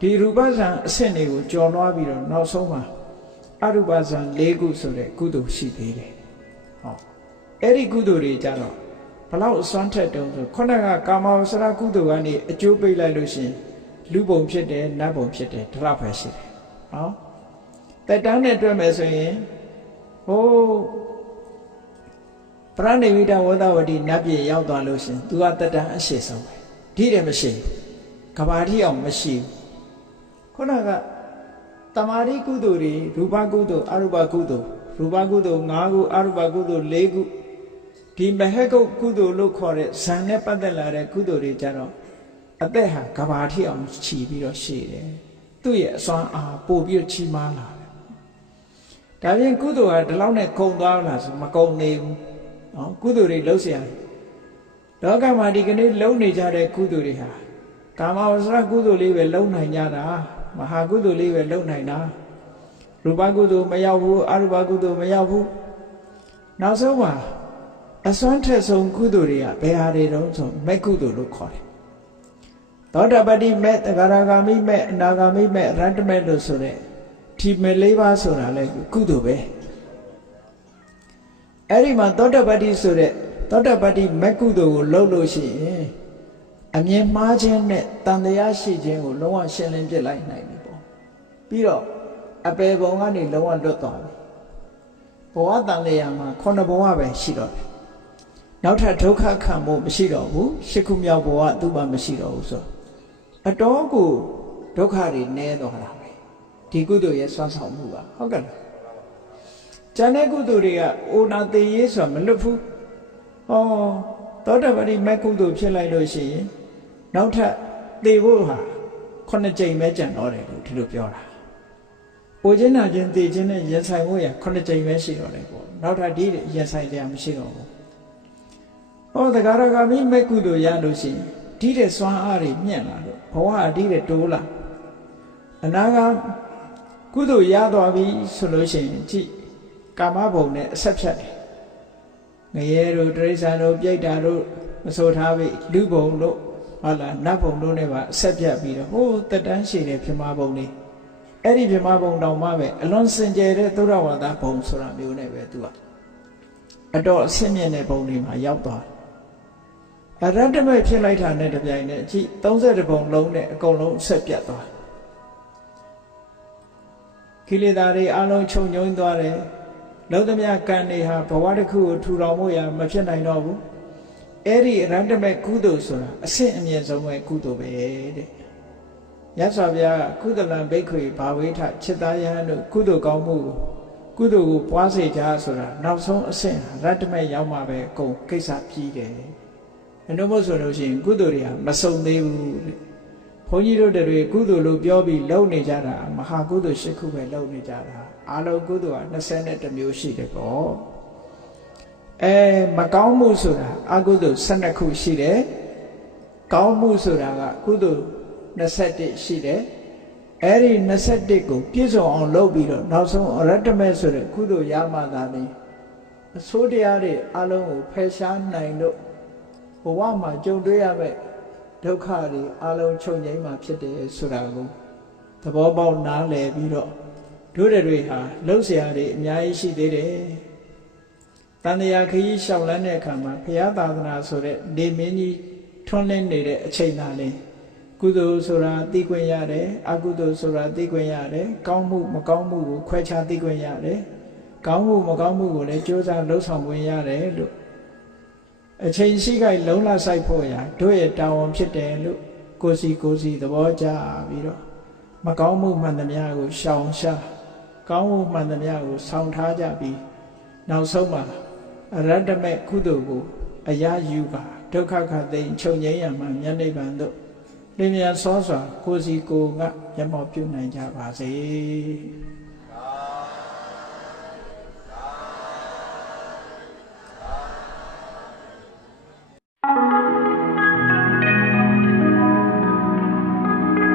ဒီရူပဇံအဆင့်တွေကိုကျော်လွှားပြီးတော့နောက်ဆုံးမှာအရူပဇံ၄ခုဆိုတဲ့ကုသိုလ်ရှိသေးတယ်ဟောအဲ့ဒီကုသိုလ်တွေကြတော့ဘလောက်အစွမ်းထက်တုံးဆိုခုနကကာမဝဆရာကုသိုလ်ကနေအကျိုးပေးလိုက်လို့ရှိရင်လူပုံဖြစ်တယ်နတ်ပုံဖြစ်တယ်ဒရဖယ်ရှိတယ်ဟောတက်တန်းနဲ့တွေ့မယ်ဆိုရင်ဟိုပရဏိဝိတဝဒဝတိနတ်ပြည်ရောက်သွားလို့ရှင်သူကတက်တန်းအရှိဆုံးပဲဒီတယ်မရှိဘူးကဘာတိအောင်မရှိဘူးခုနကတမာတိကုသိုလ်တွေရူပကုသိုလ်အရူပကုသိုလ်ရူပကုသိုလ်၅ခုအရူပကုသိုလ်၄ခုဒီမဟကုတ်ကုသိုလ်လို့ခေါ်တဲ့ဇံနဲ့ပတ်သက်လာတဲ့ကုသိုလ်တွေကြတော့အသက်ဟာကဘာတိအောင်ခြီးပြီးတော့ရှိတယ်သူ့ရဲ့အစွမ်းအားပို့ပြီးချီးမားလာတယ်ဒါပြင်ကုသိုလ်ကဒီလောက်နဲ့ကုံသွားလားဆိုမကုံသေးဘူးနော်ကုသိုလ်တွေလှုပ်เสียလောကမှာဒီကနေ့လှုပ်နေကြတဲ့ကုသိုလ်တွေဟာကာမဝဆရာကုသိုလ်လေးပဲလှုပ်နိုင်ကြတာမဟာကုသိုလ်လေးပဲလှုပ်နိုင်တာရူပကုသိုလ်မရောက်ဘူးအရူပကုသိုလ်မရောက်ဘူးနောက်ဆုံးမှာအစွမ်းထက်ဆုံးကုသိုလ်တွေကဘယ်ဟာတွေတုံးဆိုမဲ့ကုသိုလ်လို့ခေါ်တယ်သောတာပတိမဲ့သဂရဂါမိမဲ့အနာဂါမိမဲ့ရတ္တမဲ့လို့ဆိုတဲ့ဒီမဲ့၄ပါးဆိုတာလဲကုသိုလ်ပဲအဲ့ဒီမှာသောတာပတိဆိုတဲ့သောတာပတိမဲ့ကုသိုလ်ကိုလုပ်လို့ရှိရင်အမြင်မှားခြင်းနဲ့တန်တရားရှိခြင်းကိုလုံးဝရှင်းလင်းပြလိုက်နိုင်ပြီပေါ့ပြီးတော့အပေဘုံကနေလုံးဝလွတ်သွားပြီဘဝတန်တရားမှာခုနှစ်ဘဝပဲရှိတော့တယ်နောက်ထပ်ဒုက္ခခံဖို့မရှိတော့ဘူးရှစ်ခုမြောက်ဘဝသူ့မှာမရှိတော့ဘူးဆိုအတော်ကိုဒုက္ခတွေနည်းသွားတာပဲဒီကုသိုလ်ရဲ့ဆွမ်းဆောင်မှုကဟုတ်ကဲ့လားကျန်တဲ့ကုသိုလ်တွေကအိုနာသေးရေးဆိုတာမလွတ်ဘူးဟောသောတာပတိမဲ့ကုသိုလ်ဖြစ်လိုက်လို့ရှိရင်နောက်ထပ်သေဖို့ဟာ9ကြိမ်ပဲကြံတော့တယ်လို့ဒီလိုပြောတာ။အိုခြင်းနာခြင်းသေခြင်းနဲ့ရင်ဆိုင်ဖို့ရ9ကြိမ်ပဲရှိတော့တယ်ပေါ့။နောက်ထပ်ဒီရင်ဆိုင်တရားမရှိတော့ဘူး။ဟောသဂရဂါမိမဲ့ကုသိုလ်ရလို့ရှိရင်ဒီတဲ့စွမ်းအားတွေမြင့်လာလို့ဘဝအဒီတဲ့တိုးလာအနာဂတ်ကုသိုလ်ရသွားပြီဆိုလို့ရှိရင်ကြည့်ကာမဘုံနဲ့အဆက်ဖြတ်တယ်။ငရဲတို့တိရစ္ဆာန်တို့ပြိတ္တာတို့မဆိုထားပြီလူဘုံတို့ဟုတ်လားနတ်ဘုံတို့နဲ့ပါအဆက်ပြတ်ပြီးတော့ဟိုတက်တန်းရှိတဲ့ပြမဘုံလေးအဲ့ဒီပြမဘုံတောင်မှပဲအလွန်စင်ကြယ်တဲ့သုဒ္ဓဝါဒဘုံဆိုတာမျိုးနဲ့ပဲသူကအတော်အဆင့်မြင့်တဲ့ဘုံတွေမှာရောက်သွားအရတ္တမဲ့ဖြစ်လိုက်တာနဲ့တပြိုင်နက်အကြည့်32ဘုံလုံးနဲ့အကုန်လုံးဆက်ပြတ်သွားကိလေသာတွေအလုံးချုပ်ငြိမ်းသွားတယ်လောကမြတ်ကံတွေဟာဘဝတစ်ခုကိုထူထောင်ဖို့ရမဖြစ်နိုင်တော့ဘူးအဲ့ဒီအရတ္တမဲ့ကုသိုလ်ဆိုတာအဆင့်အမြင့်ဆုံးပဲကုသိုလ်ပဲတဲ့မြတ်စွာဘုရားကုသလံဘိက္ခွေဘာဝေထจิตသားယဟန်တို့ကုသိုလ်ကောင်းမှုကုသိုလ်ကိုပွားစေကြဆိုတာနောက်ဆုံးအဆင့်ရတ္တမဲ့ရောက်မှပဲအကုန်ကိစ္စပြီးတယ်အဲ့လိုမို့ဆိုလို့ရှိရင်ကုသိုလ်တွေကမစုံသေးဘူးတဲ့ဘုန်းကြီးတို့တွေကုသိုလ်လို့ပြောပြီးလုပ်နေကြတာမဟာကုသိုလ်၈ခုပဲလုပ်နေကြတာအာလုံးကုသိုလ်က21မျိုးရှိတယ်ပေါ့မကောင်းမှုဆိုတာအကုသိုလ်12ခုရှိတယ်ကောင်းမှုဆိုတာကကုသိုလ်21ရှိတယ်အဲ့ဒီ21ကိုပြည့်စုံအောင်လုပ်ပြီးတော့နောက်ဆုံးအရတ္တမဲ့ဆိုတဲ့ကုသိုလ်ရမှသာလေအဆိုးတရားတွေအလုံးကိုဖယ်ရှားနိုင်လို့ဘဝမှာကြုံတွေ့ရမယ့်ဒုက္ခတွေအလုံးချုပ်ငြိမ်းမှဖြစ်တယ်ဆိုတာကိုသဘောပေါက်နားလည်ပြီးတော့တို့တွေဟာလှုပ်ရှားတွေအများကြီးရှိသေးတယ်တန်တရားခရီးလျှောက်လန်းတဲ့အခါမှာဘုရားသာသနာဆိုတဲ့နေမင်းကြီးထွန်းလင်းနေတဲ့အချိန်သာလေကုသိုလ်ဆိုတာသိခွင့်ရတယ်အကုသိုလ်ဆိုတာသိခွင့်ရတယ်ကောင်းမှုမကောင်းမှုကိုခွဲခြားသိခွင့်ရတယ်ကောင်းမှုမကောင်းမှုကိုလည်းကြိုးစားလှုပ်ဆောင်ခွင့်ရတယ်လို့အချိန်ရှိခိုက်လုံးလဆိုင်ဖို့ရတို့ရဲ့တာဝန်ဖြစ်တယ်လို့ကိုစီသဘောကျပြီးတော့မကောင်းမှုမှန်သမျှကိုရှောင်ရှားကောင်းမှုမှန်သမျှကိုဆောင်ထားကြပြီးနောက်ဆုံးမှာအရတ္တမဲ့ကုသိုလ်ကိုအရာယူပါဒုက္ခခသိမ်ချုပ်ငြိမ်းရမှမြတ်နိဗ္ဗာန်သို့လင်းမြန်စောစွာကိုစီကိုကမျက်မှောက်ပြုနိုင်ကြပါစေ